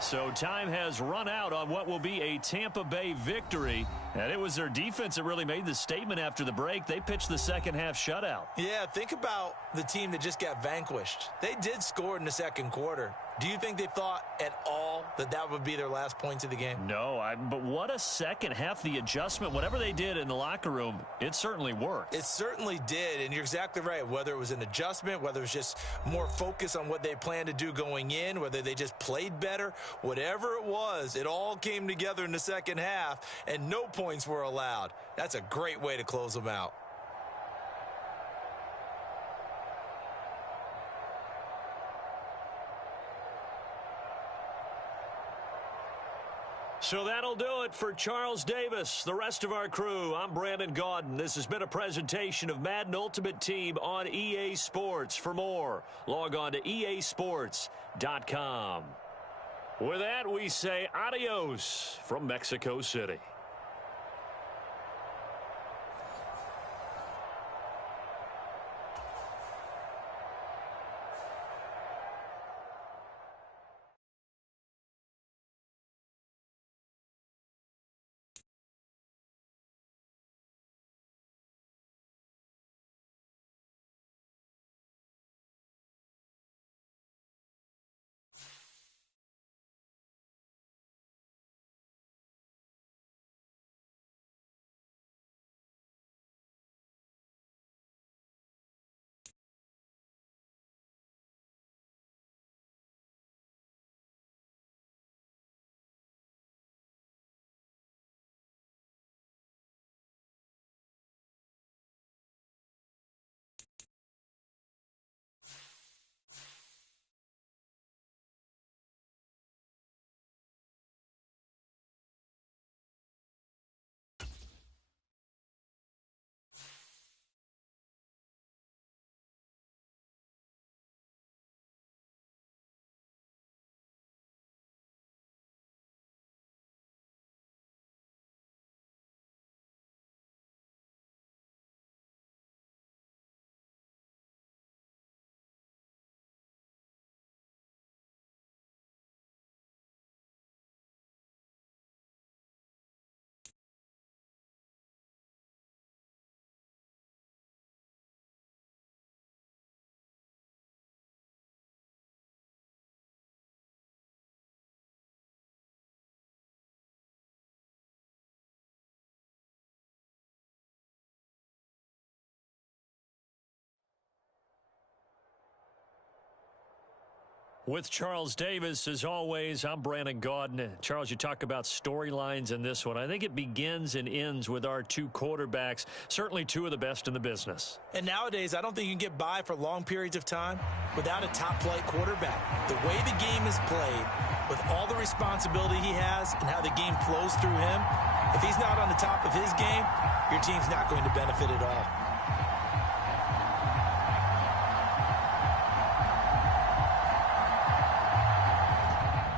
So time has run out on what will be a Tampa Bay victory. And it was their defense that really made the statement after the break. They pitched the second half shutout. Yeah, think about the team that just got vanquished. They did score in the second quarter. Do you think they thought at all that that would be their last points of the game? No, but what a second half. The adjustment, whatever they did in the locker room, it certainly worked. It certainly did, and you're exactly right. Whether it was an adjustment, whether it was just more focus on what they planned to do going in, whether they just played better, whatever it was, it all came together in the second half, and no points were allowed. That's a great way to close them out. So that'll do it for Charles Davis, the rest of our crew. I'm Brandon Gaudin. This has been a presentation of Madden Ultimate Team on EA Sports. For more, log on to easports.com. With that, we say adios from Mexico City. With Charles Davis, as always, I'm Brandon Gaudin. Charles, you talk about storylines in this one. I think it begins and ends with our two quarterbacks, certainly two of the best in the business. And nowadays, I don't think you can get by for long periods of time without a top-flight quarterback. The way the game is played, with all the responsibility he has and how the game flows through him, if he's not on the top of his game, your team's not going to benefit at all.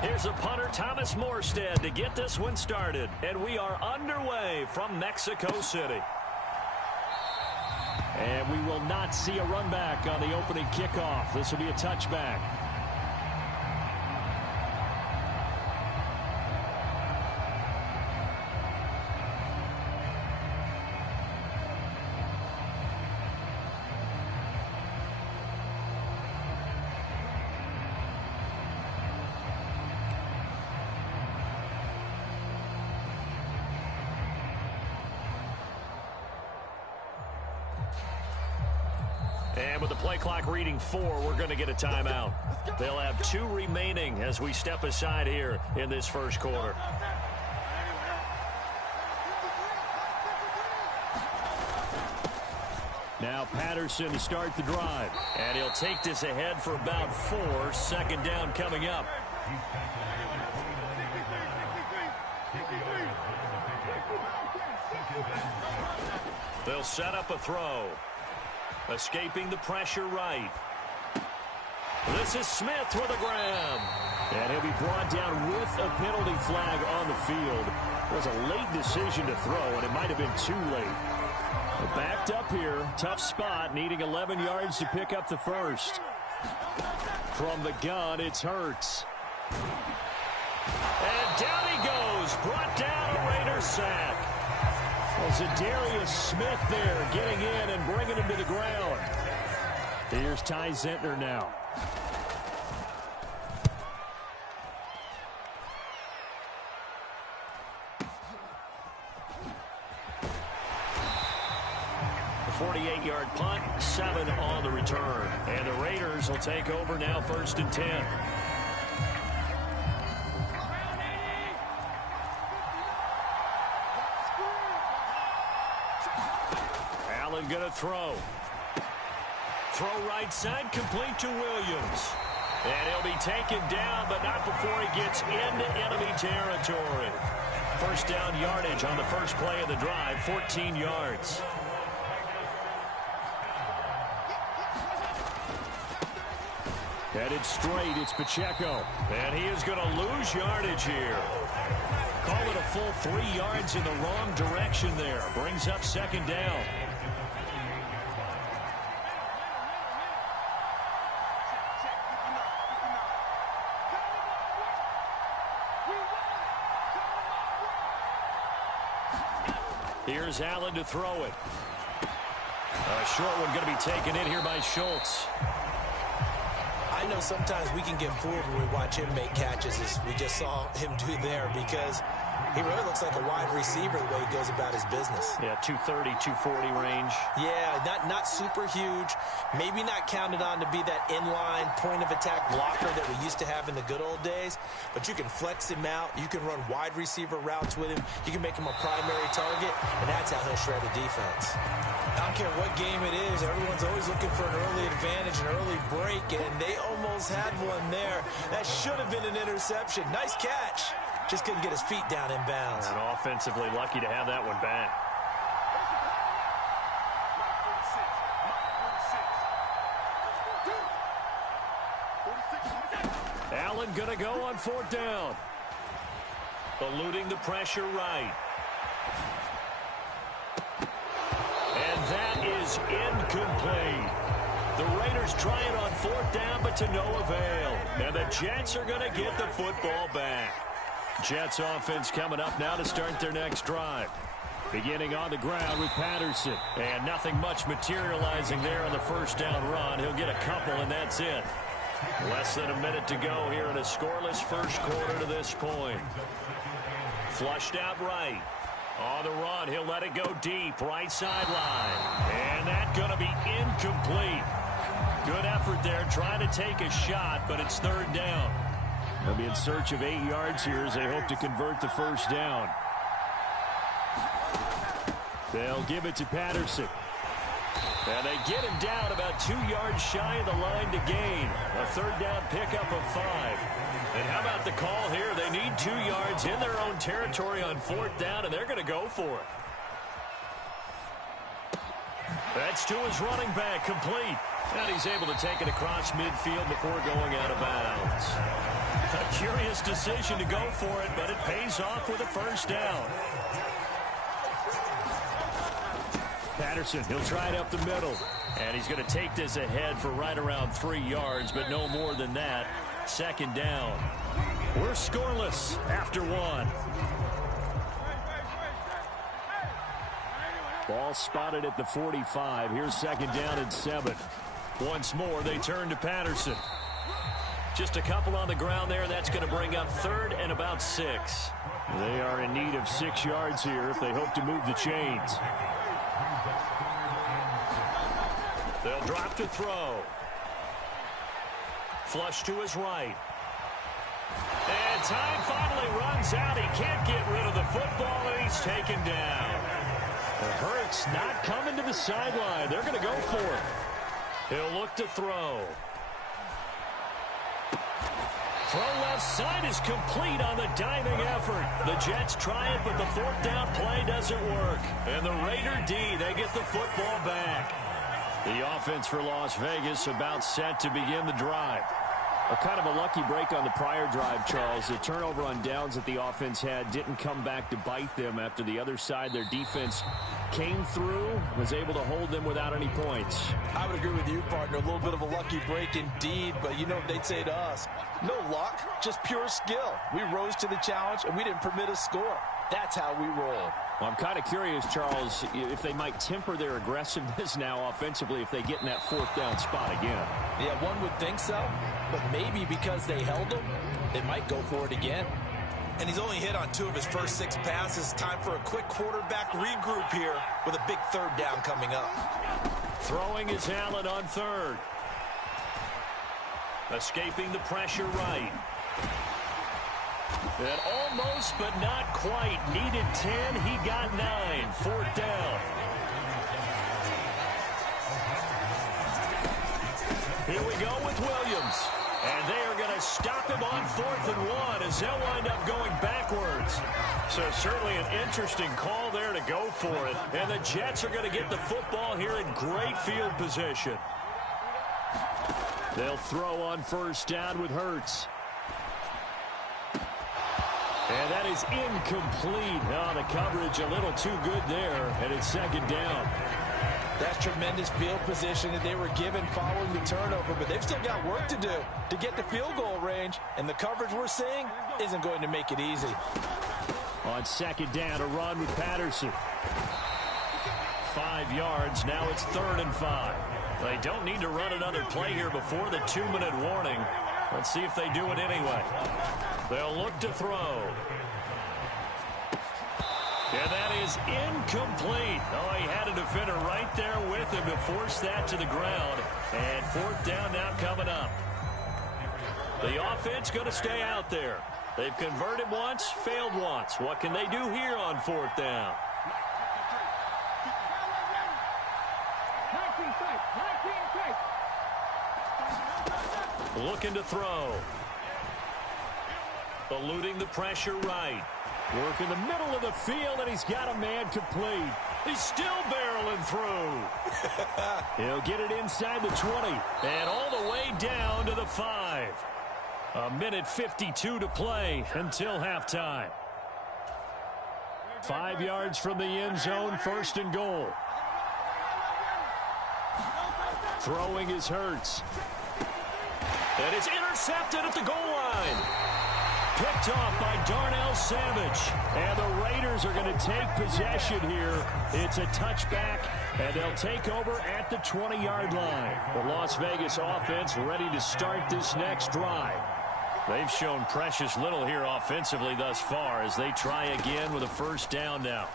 Here's a punter, Thomas Morstead, to get this one started. And we are underway from Mexico City. And we will not see a run back on the opening kickoff. This will be a touchback. And with the play clock reading 4, we're going to get a timeout. They'll have 2 remaining as we step aside here in this first quarter. Now Patterson to start the drive. And he'll take this ahead for about 4. Second down coming up. They'll set up a throw. Escaping the pressure right. This is Smith for the grab. And he'll be brought down with a penalty flag on the field. It was a late decision to throw, and it might have been too late. But backed up here. Tough spot, needing 11 yards to pick up the first. From the gun, it's Hurts. And down he goes. Brought down a Raider sack. Well, Zadarius Smith there getting in and bringing him to the ground. Here's Ty Zentner now. The 48-yard punt, 7 on the return. And the Raiders will take over now, 1st and 10. Allen going to throw. Throw right side, complete to Williams. And he'll be taken down, but not before he gets into enemy territory. First down yardage on the first play of the drive, 14 yards. Headed straight, it's Pacheco. And he is going to lose yardage here. Call it a full 3 yards in the wrong direction there. Brings up second down. Here's Allen to throw it. A short one going to be taken in here by Schultz. I know sometimes we can get fooled when we watch him make catches, as we just saw him do there, because he really looks like a wide receiver the way he goes about his business. Yeah, 230, 240 range. Yeah, not super huge. Maybe not counted on to be that inline point-of-attack blocker that we used to have in the good old days, but you can flex him out. You can run wide receiver routes with him. You can make him a primary target, and that's how he'll shred a defense. I don't care what game it is, everyone's always looking for an early advantage, an early break, and they almost had one there. That should have been an interception. Nice catch. Just couldn't get his feet down in bounds. And offensively lucky to have that one back. Allen going to go on 4th down. Eluding the pressure right. And that is incomplete. The Raiders try it on 4th down, but to no avail. And the Jets are going to get the football back. Jets offense coming up now to start their next drive. Beginning on the ground with Patterson. And nothing much materializing there on the first down run. He'll get a couple, and that's it. Less than a minute to go here in a scoreless first quarter to this point. Flushed out right. On the run, he'll let it go deep, right sideline. And that's going to be incomplete. Good effort there, trying to take a shot, but it's third down. They'll be in search of 8 yards here as they hope to convert the first down. They'll give it to Patterson. And they get him down about 2 yards shy of the line to gain. A third down pickup of 5. And how about the call here? They need 2 yards in their own territory on fourth down, and they're going to go for it. That's to his running back, complete. And he's able to take it across midfield before going out of bounds. A curious decision to go for it, but it pays off with a first down. Patterson, he'll try it up the middle. And he's going to take this ahead for right around 3 yards, but no more than that. Second down. We're scoreless after 1. Ball spotted at the 45. Here's second down and 7. Once more, they turn to Patterson. Just a couple on the ground there. That's going to bring up third and about 6. They are in need of 6 yards here if they hope to move the chains. They'll drop to throw. Flush to his right. And time finally runs out. He can't get rid of the football, and he's taken down. Hurts not coming to the sideline. They're going to go for it. He'll look to throw. Throw left side is complete on the diving effort. The Jets try it, but the fourth down play doesn't work. And the Raider D, they get the football back. The offense for Las Vegas about set to begin the drive. A kind of a lucky break on the prior drive, Charles. The turnover on downs that the offense had didn't come back to bite them after the other side. Their defense came through, was able to hold them without any points. I would agree with you, partner. A little bit of a lucky break indeed, but you know what they'd say to us. No luck, just pure skill. We rose to the challenge, and we didn't permit a score. That's how we roll. Well, I'm kind of curious, Charles, if they might temper their aggressiveness now offensively if they get in that fourth down spot again. Yeah, one would think so, but maybe because they held them, they might go for it again. And he's only hit on 2 of his first 6 passes. Time for a quick quarterback regroup here with a big third down coming up. Throwing is Allen on third. Escaping the pressure right. And almost, but not quite. Needed 10. He got 9. Fourth down. Here we go with Williams. And they are going to stop him on 4th and 1 as they'll wind up going backwards. So certainly an interesting call there to go for it. And the Jets are going to get the football here in great field position. They'll throw on first down with Hurts. And that is incomplete. Oh, the coverage a little too good there, and it's second down. That's tremendous field position that they were given following the turnover, but they've still got work to do to get to field goal range, and the coverage we're seeing isn't going to make it easy. On second down, a run with Patterson. 5 yards, now it's 3rd and 5. They don't need to run another play here before the 2-minute warning. Let's see if they do it anyway. They'll look to throw. And that is incomplete. Oh, he had a defender right there with him to force that to the ground. And fourth down now coming up. The offense going to stay out there. They've converted once, failed once. What can they do here on fourth down? Looking to throw. Eluding the pressure right. Work in the middle of the field, and he's got a man complete. He's still barreling through. He'll get it inside the 20. And all the way down to the 5. 1:52 to play until halftime. 5 yards from the end zone, 1st and goal. Throwing is Hurts. And it's intercepted at the goal line. Picked off by Darnell Savage. And the Raiders are going to take possession here. It's a touchback, and they'll take over at the 20-yard line. The Las Vegas offense ready to start this next drive. They've shown precious little here offensively thus far as they try again with a first down now.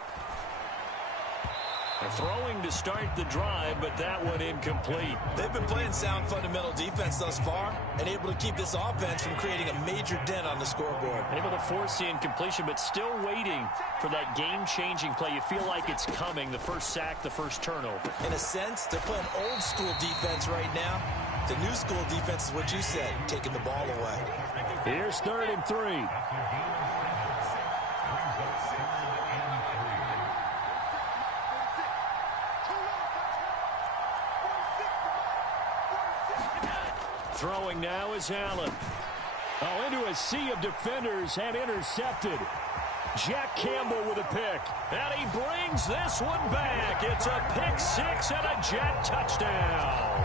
Throwing to start the drive, but that one incomplete. They've been playing sound fundamental defense thus far and able to keep this offense from creating a major dent on the scoreboard. Able to force the incompletion, but still waiting for that game-changing play. You feel like it's coming, the first sack, the first turnover. In a sense, they're playing old-school defense right now. The new-school defense is what you said, taking the ball away. Here's 3rd and 3. Throwing now is Allen. Oh, into a sea of defenders and intercepted. Jack Campbell with a pick. And he brings this one back. It's a pick 6 and a Jet touchdown.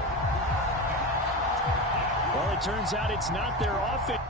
Well, it turns out it's not their offense.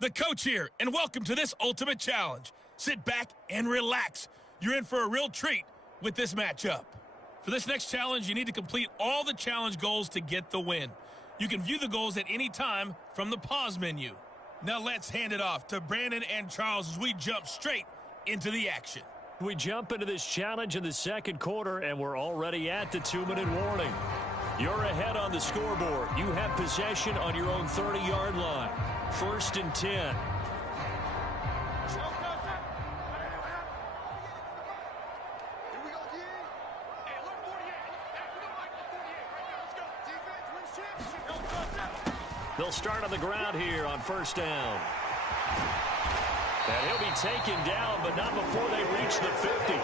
The coach here, and welcome to this Ultimate Challenge. Sit back and relax. You're in for a real treat with this matchup. For this next challenge, you need to complete all the challenge goals to get the win. You can view the goals at any time from the pause menu. Now let's hand it off to Brandon and Charles as we jump straight into the action. We jump into this challenge in the second quarter, and we're already at the 2-minute warning. You're ahead on the scoreboard. You have possession on your own 30-yard line. 1st and 10. They'll start on the ground here on 1st down. And he'll be taken down, but not before they reach the 50.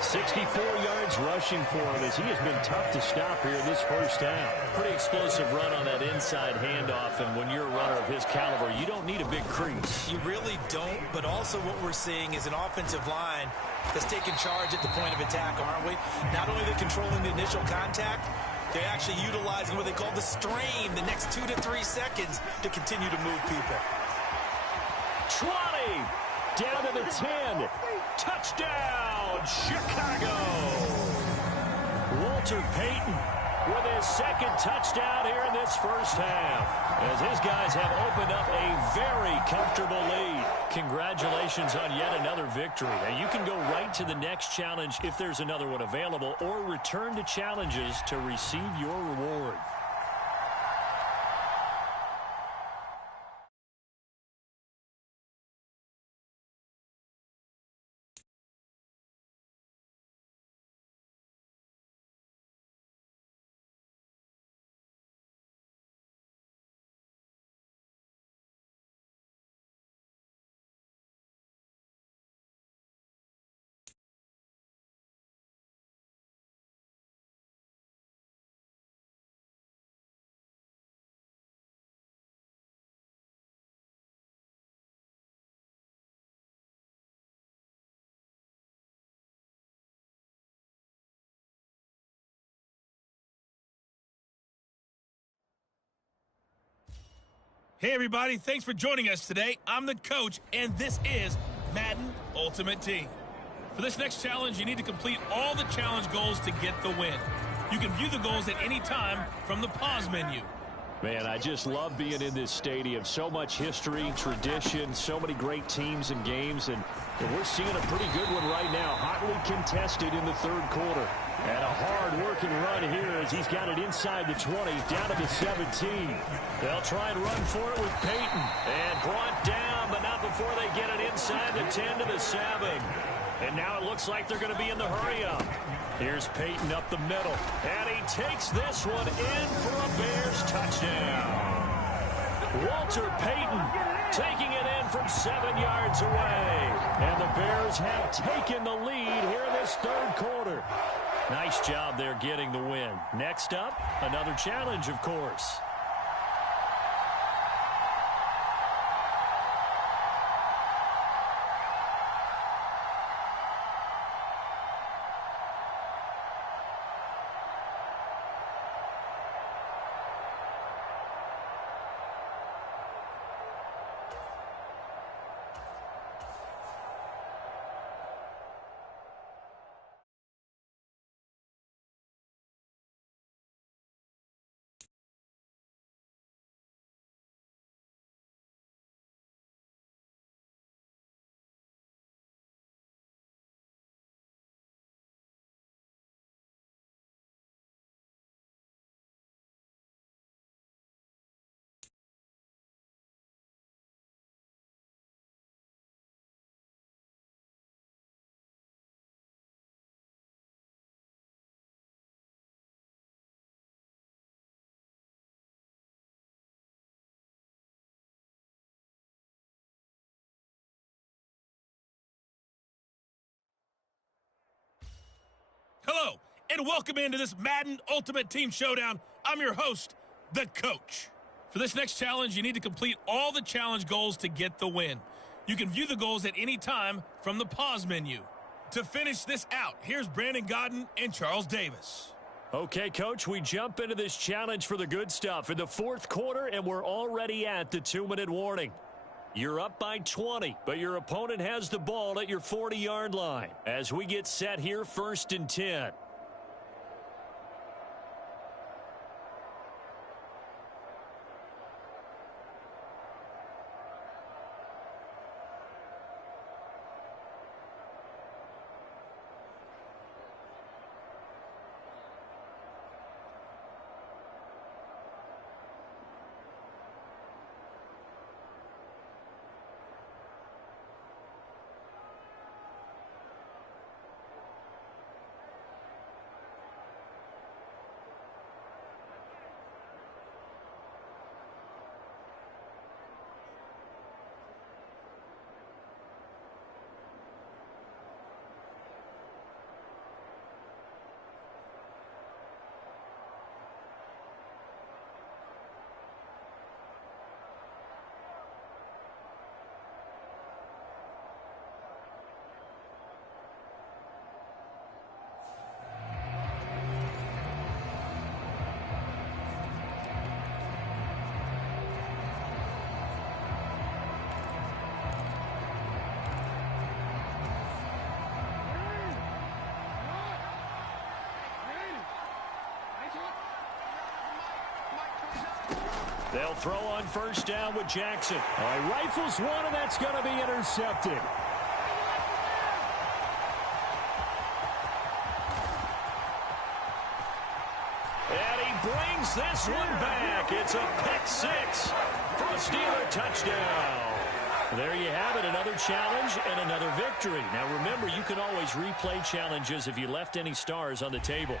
64 yards rushing for him as he has been tough to stop here in this first half. Pretty explosive run on that inside handoff, and when you're a runner of his caliber, you don't need a big crease. You really don't, but also what we're seeing is an offensive line that's taking charge at the point of attack, aren't we? Not only are they controlling the initial contact, they're actually utilizing what they call the strain, the next 2 to 3 seconds to continue to move people. 20, down to the 10. Touchdown, Chicago. Walter Payton with his second touchdown here in this first half, as his guys have opened up a very comfortable lead. Congratulations on yet another victory. And you can go right to the next challenge if there's another one available, or return to challenges to receive your reward. Hey everybody, thanks for joining us today. I'm the coach, and this is Madden Ultimate Team. For this next challenge, you need to complete all the challenge goals to get the win. You can view the goals at any time from the pause menu. Man, I just love being in this stadium. So much history, tradition, so many great teams and games, and we're seeing a pretty good one right now. Hotly contested in the third quarter. And a hard-working run here as he's got it inside the 20, down to the 17. They'll try and run for it with Payton. And brought down, but not before they get it inside the 10 to the 7. And now it looks like they're going to be in the hurry-up. Here's Payton up the middle. And he takes this one in for a Bears touchdown. Walter Payton taking it in from 7 yards away. And the Bears have taken the lead here in this third quarter. Nice job there getting the win. Next up, another challenge, of course. Hello, and welcome into this Madden Ultimate Team Showdown. I'm your host, the coach. For this next challenge, you need to complete all the challenge goals to get the win. You can view the goals at any time from the pause menu. To finish this out, here's Brandon Gaudin and Charles Davis. Okay, Coach, we jump into this challenge for the good stuff in the fourth quarter, and we're already at the 2-minute warning. You're up by 20, but your opponent has the ball at your 40-yard line. As we get set here, 1st and 10. They'll throw on 1st down with Jackson. All right, rifles one, and that's going to be intercepted. And he brings this one back. It's a pick 6 for a Steeler touchdown. There you have it, another challenge and another victory. Now remember, you can always replay challenges if you left any stars on the table.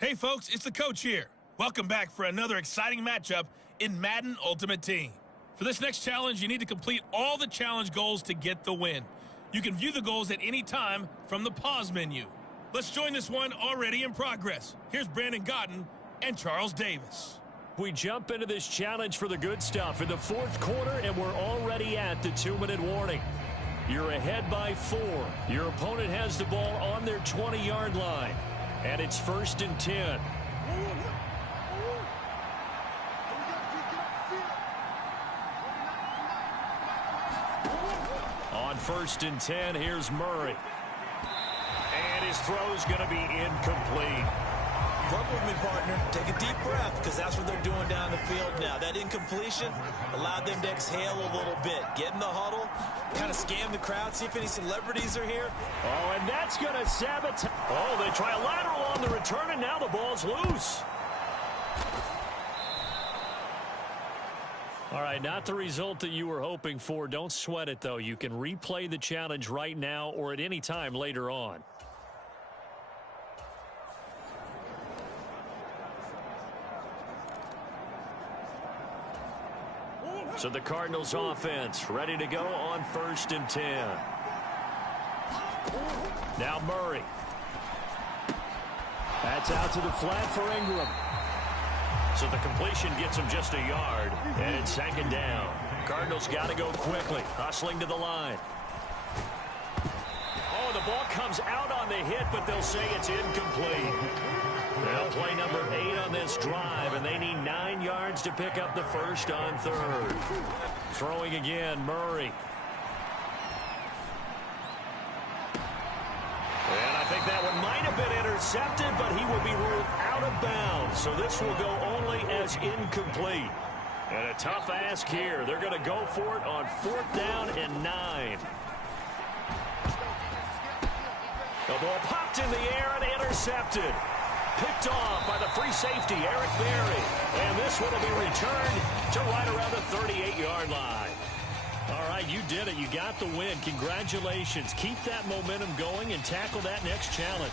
Hey folks, it's the coach here. Welcome back for another exciting matchup in Madden Ultimate Team. For this next challenge, you need to complete all the challenge goals to get the win. You can view the goals at any time from the pause menu. Let's join this one already in progress. Here's Brandon Gaudin and Charles Davis. We jump into this challenge for the good stuff in the 4th quarter, and we're already at the 2-minute warning. You're ahead by 4. Your opponent has the ball on their 20-yard line. And it's 1st and 10. On 1st and 10, here's Murray. And his throw's going to be incomplete. Work with me, partner. Take a deep breath, because that's what they're doing down the field now. That incompletion allowed them to exhale a little bit. Get in the huddle, kind of scan the crowd, see if any celebrities are here. Oh, and that's going to sabotage. Oh, they try a lateral on the return, and now the ball's loose. All right, not the result that you were hoping for. Don't sweat it, though. You can replay the challenge right now or at any time later on. So the Cardinals offense ready to go on 1st and 10. Now Murray. That's out to the flat for Ingram. So the completion gets him just a yard. And it's second down. Cardinals got to go quickly. Hustling to the line. Oh, the ball comes out on the hit, but they'll say it's incomplete. They'll play number 8 on this drive, and they need 9 yards to pick up the first on third. Throwing again, Murray. And I think that one might have been intercepted, but he will be ruled out of bounds. So this will go only as incomplete. And a tough ask here. They're going to go for it on 4th down and 9. The ball popped in the air and intercepted. Picked off by the free safety, Eric Berry. And this one will be returned to right around the 38-yard line. All right, you did it. You got the win. Congratulations. Keep that momentum going and tackle that next challenge.